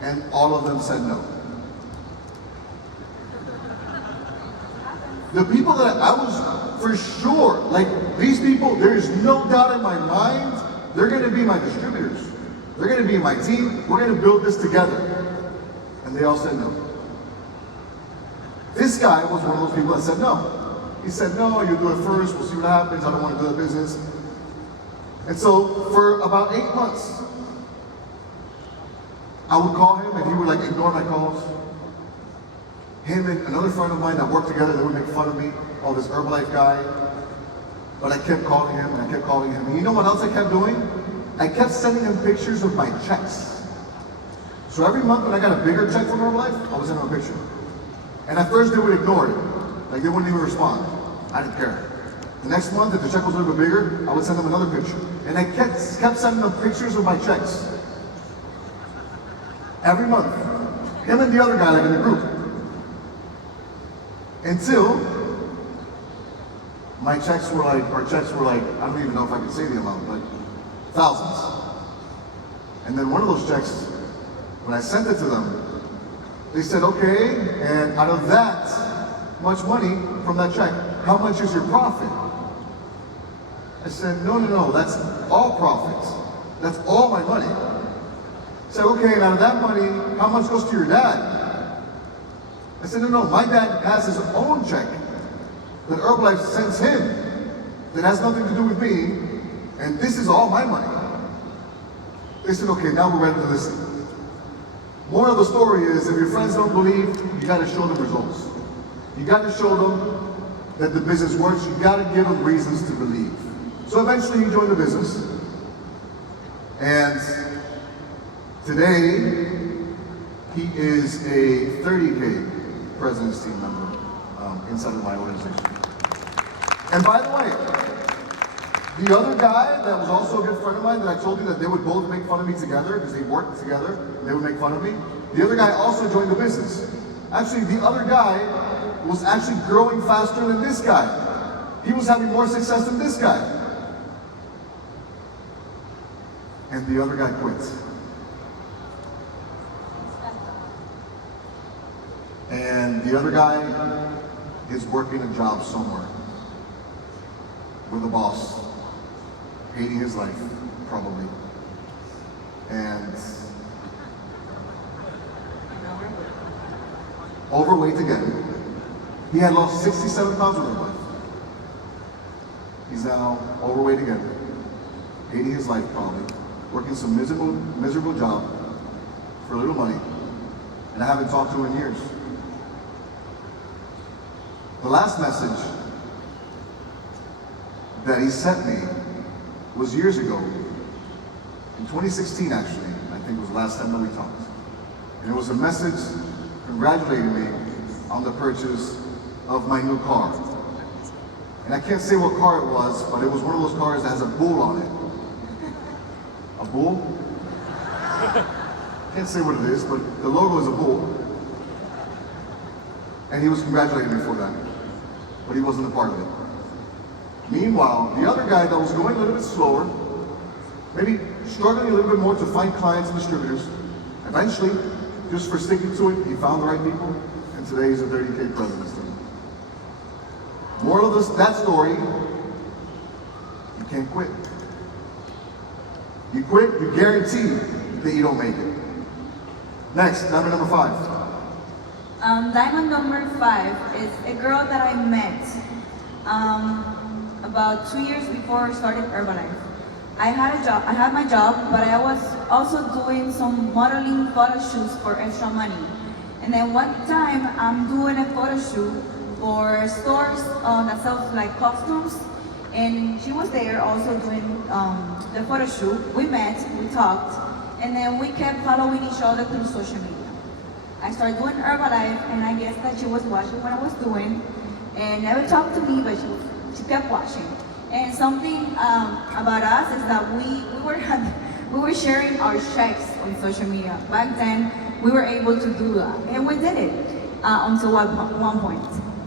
And all of them said no. The people that I was for sure, like these people, there is no doubt in my mind, they're going to be my distributors. They're going to be my team. We're going to build this together. And they all said no. This guy was one of those people that said no. He said, no, you do it first, we'll see what happens, I don't want to do the business. And so for about 8 months, I would call him and he would like ignore my calls. Him and another friend of mine that worked together, they would make fun of me, oh, this Herbalife guy. But I kept calling him and I kept calling him. And you know what else I kept doing? I kept sending him pictures of my checks. So every month when I got a bigger check from Herbalife, I would send him a picture. And at first they would ignore it. Like they wouldn't even respond. I didn't care. The next month, if the check was a little bit bigger, I would send them another picture. And I kept sending them pictures of my checks. Every month. Him and the other guy, like in the group. Until our checks were like, I don't even know if I can say the amount, but thousands. And then one of those checks, when I sent it to them, they said, okay, and out of that much money from that check, how much is your profit? I said, no, that's all profits. That's all my money. I said, okay, and out of that money, how much goes to your dad? I said, no, my dad has his own check that Herbalife sends him that has nothing to do with me, and this is all my money. They said, okay, now we're ready to listen. Moral of the story is, if your friends don't believe, you got to show them results. You got to show them that the business works. You got to give them reasons to believe. So eventually he joined the business. And today, he is a 30K President's Team member inside of my organization. And by the way, the other guy that was also a good friend of mine that I told you that they would both make fun of me together because they worked together, and they would make fun of me. The other guy also joined the business. Actually, the other guy was actually growing faster than this guy. He was having more success than this guy. And the other guy quit. And the other guy is working a job somewhere with a boss, hating his life, probably. And overweight again. He had lost 67 pounds with his life. He's now overweight again, hating his life probably, working some miserable job for a little money, and I haven't talked to him in years. The last message that he sent me was years ago, in 2016 actually, I think was the last time that we talked. And it was a message congratulating me on the purchase of my new car. And I can't say what car it was, but it was one of those cars that has a bull on it. A bull? Can't say what it is, but the logo is a bull. And he was congratulating me for that, but he wasn't a part of it. Meanwhile, the other guy that was going a little bit slower, maybe struggling a little bit more to find clients and distributors, eventually, just for sticking to it, he found the right people, and today he's a 30K president. Moral of that story, you can't quit. You quit, you guarantee that you don't make it. Next, diamond number 5. Diamond number 5 is a girl that I met about 2 years before I started Herbalife. I had my job, but I was also doing some modeling photo shoots for extra money. And then one time, I'm doing a photo shoot for stores that sells like costumes, and she was there also doing the photo shoot. We met, we talked, and then we kept following each other through social media. I started doing Herbalife, and I guess that she was watching what I was doing, and never talked to me, but she kept watching. And something about us is that we were sharing our checks on social media. Back then, we were able to do that, and we did it until one point.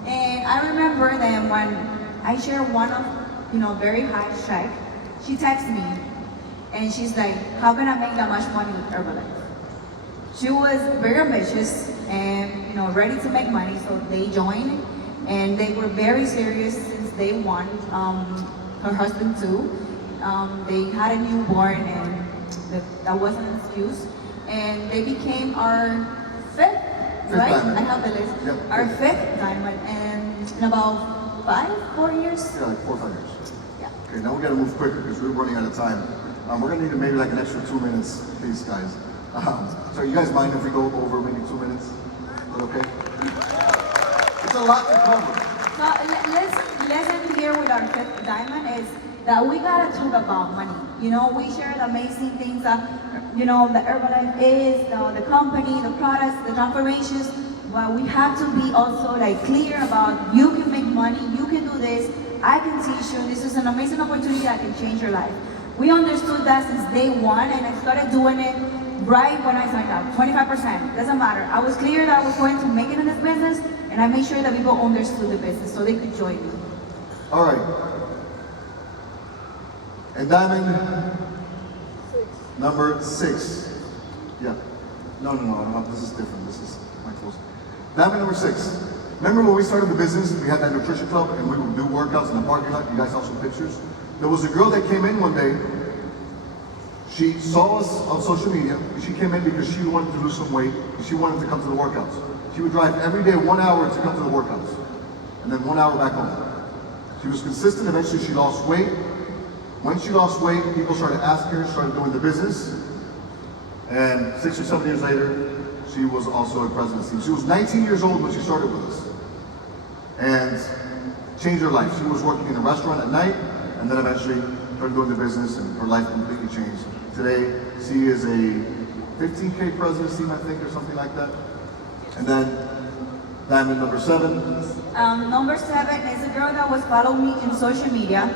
And I remember then when I shared one of, very high check, she texted me, and she's like, "How can I make that much money with Herbalife?" She was very ambitious and ready to make money, so they joined, and they were very serious since day one. Her husband too. They had a newborn, and that wasn't an excuse. And they became our fifth right? Diamond. I have the list. Yep. Our 5th diamond, and in about 4 years. Yeah, like 4 or 5 years. Yeah. Okay, now we gotta move quicker because we're running out of time. We're gonna need maybe like an extra 2 minutes, please, guys. So you guys mind if we go over maybe 2 minutes? Is that okay? It's a lot to cover. So let's end here with our 5th diamond is that we gotta talk about money. We share the amazing things that the Herbalife is, the company, the products, the transformations. But we have to be also clear about you can make money, you can do this, I can teach you. This is an amazing opportunity that can change your life. We understood that since day one, and I started doing it right when I signed up. 25%, doesn't matter. I was clear that I was going to make it in this business, and I made sure that people understood the business so they could join me. All right. And diamond number 6. Yeah. No, this is different. This is my close. Diamond number 6. Remember when we started the business, we had that nutrition club and we would do workouts in the parking lot. You guys saw some pictures. There was a girl that came in one day. She saw us on social media. She came in because she wanted to lose some weight. She wanted to come to the workouts. She would drive every day 1 hour to come to the workouts, and then 1 hour back home. She was consistent. Eventually, she lost weight. When she lost weight, people started asking her, started doing the business. And 6 or 7 years later, she was also a presidency. She was 19 years old when she started with us. And changed her life. She was working in a restaurant at night, and then eventually started doing the business, and her life completely changed. Today, she is a 15K presidency, I think, or something like that. And then, diamond number 7. Number 7 is a girl that was following me in social media.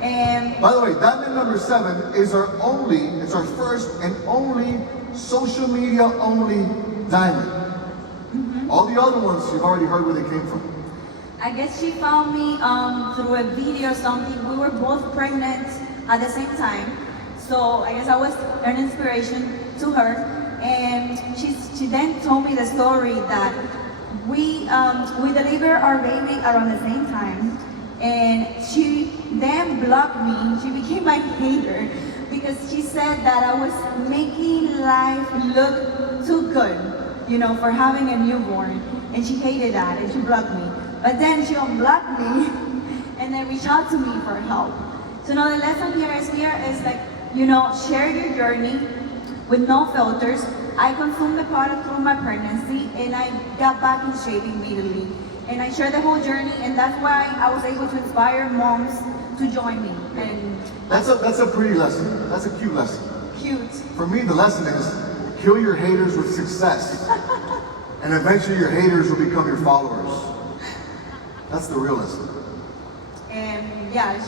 And by the way, diamond number 7 is it's our first and only social media only diamond. All the other ones, you've already heard where they came from. I guess she found me through a video or something. We were both pregnant at the same time. So I guess I was an inspiration to her. And she then told me the story that we delivered our baby around the same time. And she then blocked me. She became my hater because she said that I was making life look too good, for having a newborn. And she hated that and she blocked me. But then she unblocked me and then reached out to me for help. So now the lesson here is share your journey with no filters. I consumed the product through my pregnancy, and I got back in shape immediately. And I shared the whole journey, and that's why I was able to inspire moms to join me. And That's a pretty lesson. That's a cute lesson. cute. For me, the lesson is kill your haters with success. And eventually your haters will become your followers. That's the real lesson. And yeah,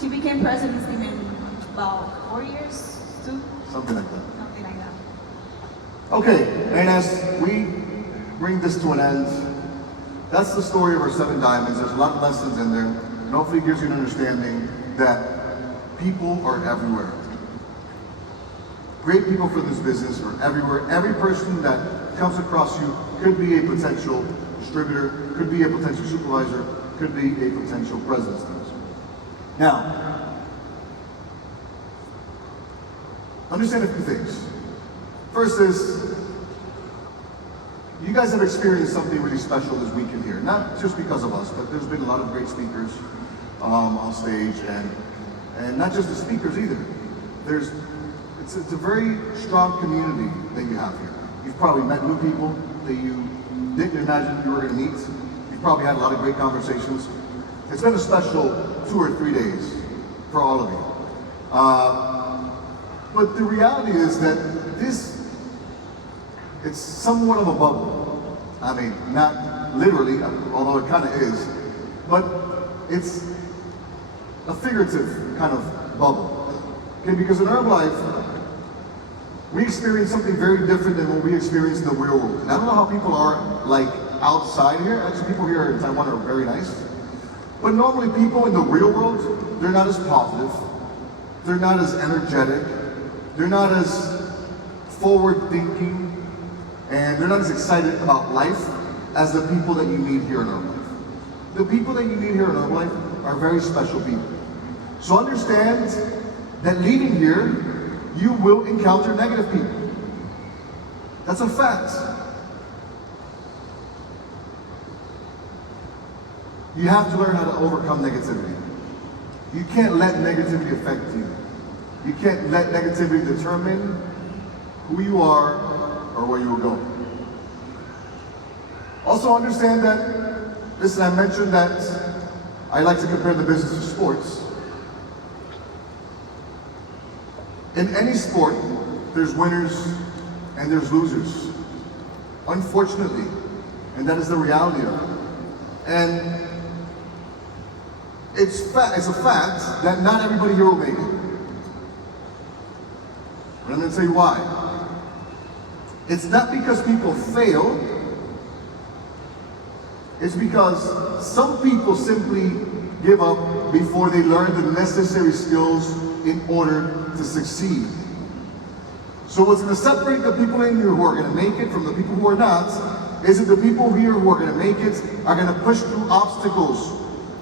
she became president in about 4 years, too, Something like that. something like that. Okay, and as we bring this to an end, that's the story of our 7 diamonds. There's a lot of lessons in there, and hopefully it gives you an understanding that people are everywhere. Great people for this business are everywhere. Every person that comes across you could be a potential distributor, could be a potential supervisor, could be a potential president. Now, understand a few things. First is, you guys have experienced something really special this weekend here. Not just because of us, but there's been a lot of great speakers on stage, and not just the speakers either. It's a very strong community that you have here. You've probably met new people that you didn't imagine you were going to meet. You've probably had a lot of great conversations. It's been a special 2 or 3 days for all of you. But the reality is that it's somewhat of a bubble. I mean, not literally, although it kind of is, but it's a figurative kind of bubble. Okay, because in Herbalife, we experience something very different than what we experience in the real world. And I don't know how people are like outside here. Actually, people here in Taiwan are very nice. But normally people in the real world, they're not as positive. They're not as energetic. They're not as forward thinking. And they're not as excited about life as the people that you meet here in Herbalife. The people that you meet here in Herbalife are very special people. So understand that leaving here, you will encounter negative people. That's a fact. You have to learn how to overcome negativity. You can't let negativity affect you. You can't let negativity determine who you are or where you will go. Also understand that, listen, I mentioned that I like to compare the business to sports. In any sport, there's winners and there's losers. Unfortunately, and that is the reality of it. And it's a fact that not everybody here will make it. But I'm going to tell you why. It's not because people fail. It's because some people simply give up before they learn the necessary skills in order to succeed. So what's going to separate the people in here who are going to make it from the people who are not is that the people here who are going to make it are going to push through obstacles.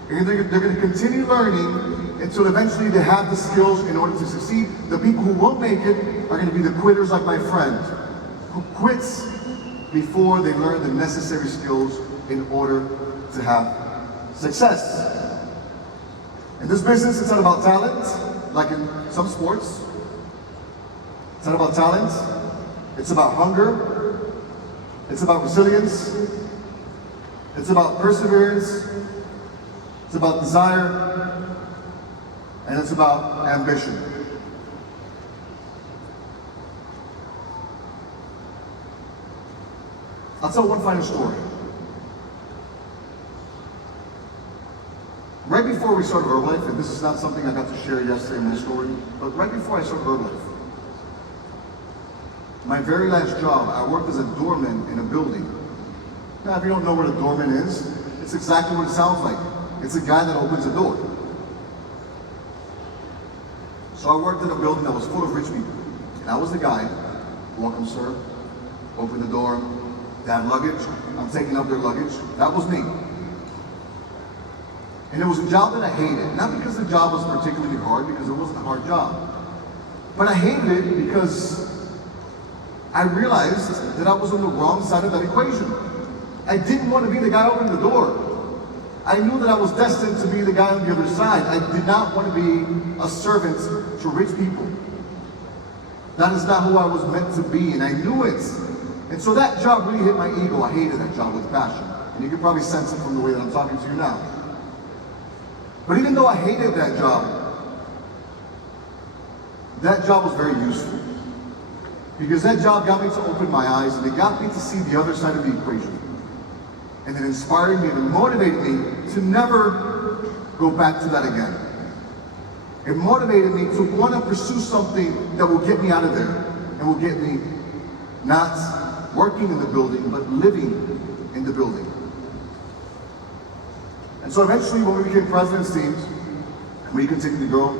And they're going to continue learning until eventually they have the skills in order to succeed. The people who won't make it are going to be the quitters like my friend, who quits before they learn the necessary skills in order to have success. In this business, it's not about talent, like in some sports. It's not about talent. It's about hunger. It's about resilience. It's about perseverance. It's about desire. And it's about ambition. I'll tell one final story. Right before we started Herbalife, and this is not something I got to share yesterday in my story, but right before I started Herbalife, my very last job, I worked as a doorman in a building. Now, if you don't know what a doorman is, it's exactly what it sounds like. It's a guy that opens a door. So I worked in a building that was full of rich people. And I was the guy, welcome sir, open the door, they have luggage, I'm taking up their luggage. That was me. And it was a job that I hated. Not because the job was particularly hard, because it wasn't a hard job. But I hated it because I realized that I was on the wrong side of that equation. I didn't want to be the guy opening the door. I knew that I was destined to be the guy on the other side. I did not want to be a servant to rich people. That is not who I was meant to be, and I knew it. And so that job really hit my ego. I hated that job with passion. And you can probably sense it from the way that I'm talking to you now. But even though I hated that job was very useful. Because that job got me to open my eyes, and it got me to see the other side of the equation. And it inspired me and it motivated me to never go back to that again. It motivated me to want to pursue something that will get me out of there and will get me not working in the building, but living in the building. And so eventually when we became president's teams, and we continued to grow,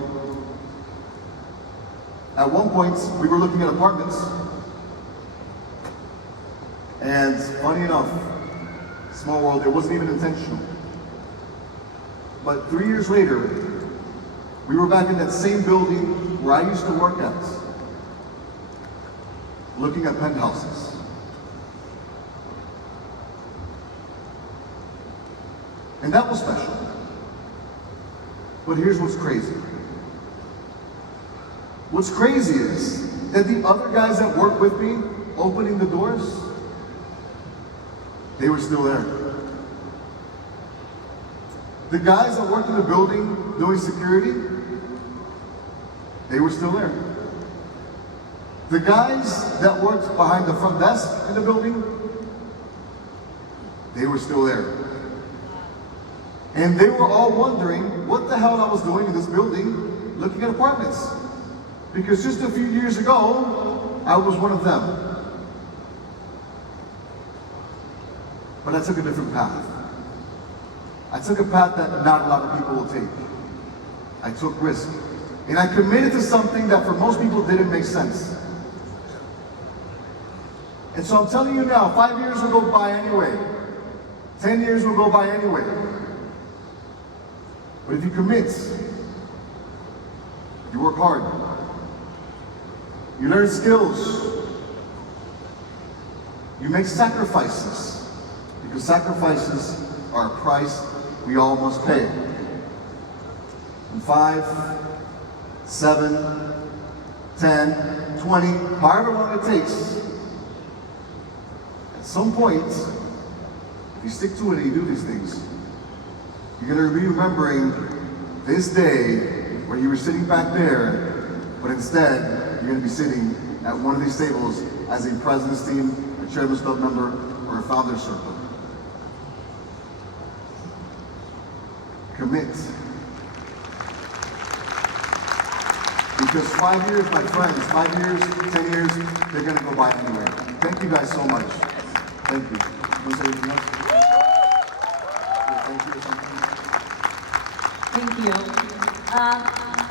at one point we were looking at apartments, and funny enough, small world, it wasn't even intentional. But 3 years later, we were back in that same building where I used to work at, looking at penthouses. And that was special. But here's what's crazy. What's crazy is that the other guys that worked with me, opening the doors, they were still there. The guys that worked in the building doing security, they were still there. The guys that worked behind the front desk in the building, they were still there. And they were all wondering what the hell I was doing in this building looking at apartments. Because just a few years ago, I was one of them. But I took a different path. I took a path that not a lot of people will take. I took risk. And I committed to something that for most people didn't make sense. And so I'm telling you now, 5 years will go by anyway. 10 years will go by anyway. But if you commit, you work hard, you learn skills, you make sacrifices, because sacrifices are a price we all must pay. In 5, 7, 10, 20, however long it takes, at some point, if you stick to it and you do these things, you're going to be remembering this day where you were sitting back there, but instead, you're going to be sitting at one of these tables as a president's team, a chairman's club member, or a founder's circle. Commit. Because 5 years, my friends, 5 years, 10 years, they're going to go by anyway. Thank you guys so much. Thank you. Want to say anything else? Thank you or something? Thank you.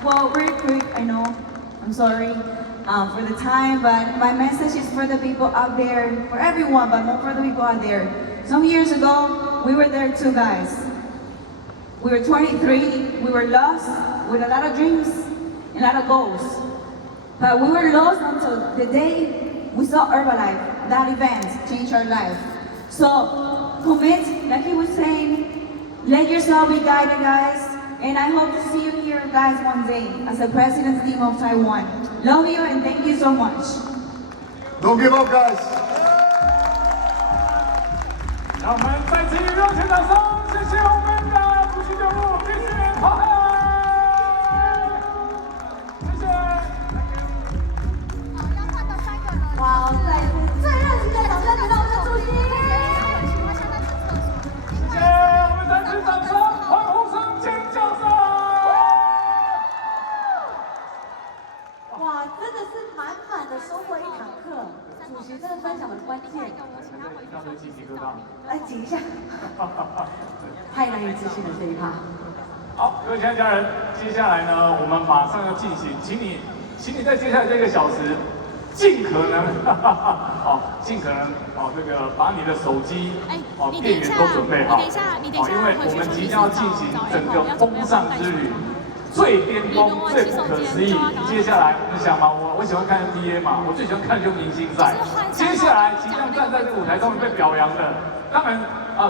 Well, very quick, I know, I'm sorry for the time, but my message is for the people out there, for everyone, but more for the people out there. Some years ago, we were there too, guys. We were 23, we were lost with a lot of dreams and a lot of goals. But we were lost until the day we saw Herbalife. That event changed our life. So commit, like he was saying, let yourself be guided, guys. And I hope to see you here, guys, one day as the president's team of Taiwan. Love you and thank you so much. Don't give up, guys. 让我们再次以热情掌声，谢谢我们的主席人物，谢谢好嗨，谢谢。哇，再次最热情的掌声给到我们的主席。谢谢，我们再次掌声、欢呼声、尖叫声。哇，真的是满满的收获一堂课。主席真的分享的关键。一大堆鸡皮疙瘩。来紧一下，太难以置信了这一趴。好，各位亲爱的家人，接下来呢，我们马上要进行，请你在接下来这1个小时，尽可能，尽可能，这个把你的手机，电源都准备好，因为我们即将要进行整个风尚之旅。最巅峰、最不可思议。接下来，你想嘛，我喜欢看 NBA 嘛，我最喜欢看就明星赛。接下来即将站在这个舞台上面被表扬的，当然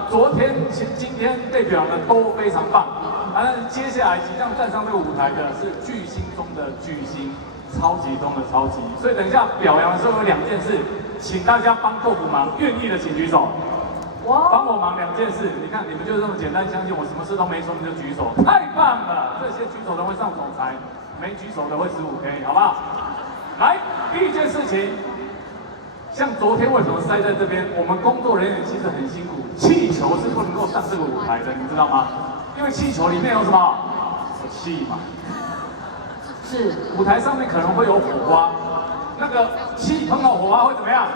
昨天、今天被表扬的都非常棒。但是接下来即将站上这个舞台的是巨星中的巨星，超级中的超级。所以等一下表扬的时候有2件事，请大家帮豆腐忙，愿意的请举手。帮我忙2件事，你看你们就这么简单，相信我，什么事都没说你就举手，太棒了！这些举手的会上总裁，没举手的会15K，好不好？来，第1件事情，像昨天为什么塞在这边？我们工作人员其实很辛苦，气球是不能够上这个舞台的，你知道吗？因为气球里面有什么？有气嘛。是，舞台上面可能会有火花，那个气碰到火花会怎么样？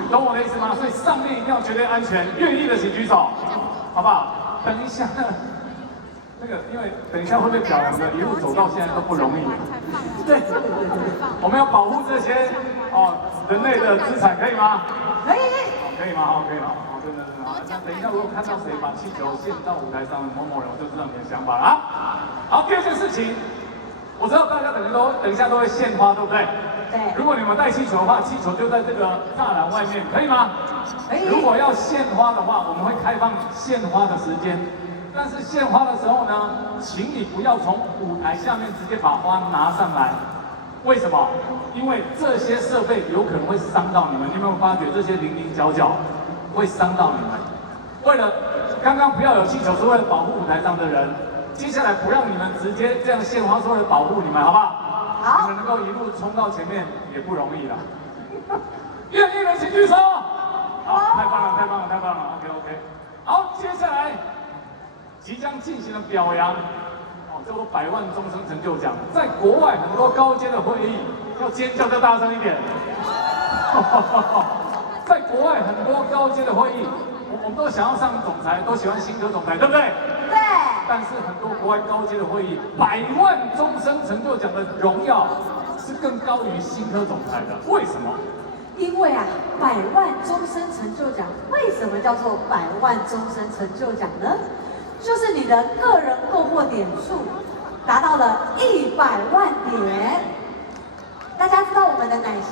你懂我的意思吗？所以上面一定要绝对安全，愿意的请举手，好不好？等一下，那个因为等一下会被表扬的，一路走到现在都不容易。对，我们要保护这些人类的资产，可以吗？可以。可以吗？好，可以了。好，真的。那等一下如果看到谁把气球献到舞台上的某某人，我就知道你的想法了啊。好，第2件事情，我知道大家等一下都会献花，对不对？对，如果你们带气球的话，气球就在这个栅栏外面，可以吗？可以。如果要献花的话，我们会开放献花的时间，但是献花的时候呢，请你不要从舞台下面直接把花拿上来。为什么？因为这些设备有可能会伤到你们。你有没有发觉这些零零角角会伤到你们？为了刚刚不要有气球，是为了保护舞台上的人。接下来不让你们直接这样献花，是为了保护你们，好不好？好，你们能够一路冲到前面也不容易了。愿意的请举手。好，太棒了，太棒了，太棒了。OK。好，接下来即将进行的表扬，叫做100万终身成就奖。在国外很多高阶的会议，要尖叫再大声一点。在国外很多高阶的会议，我们都想要上总裁，都喜欢新科总裁，对不对？对。但是很多国外高阶的会议，100万终身成就奖的荣耀是更高于新科总裁的。为什么？因为100万终身成就奖为什么叫做100万终身成就奖呢？就是你的个人购货点数达到了100万点。大家知道我们的奶昔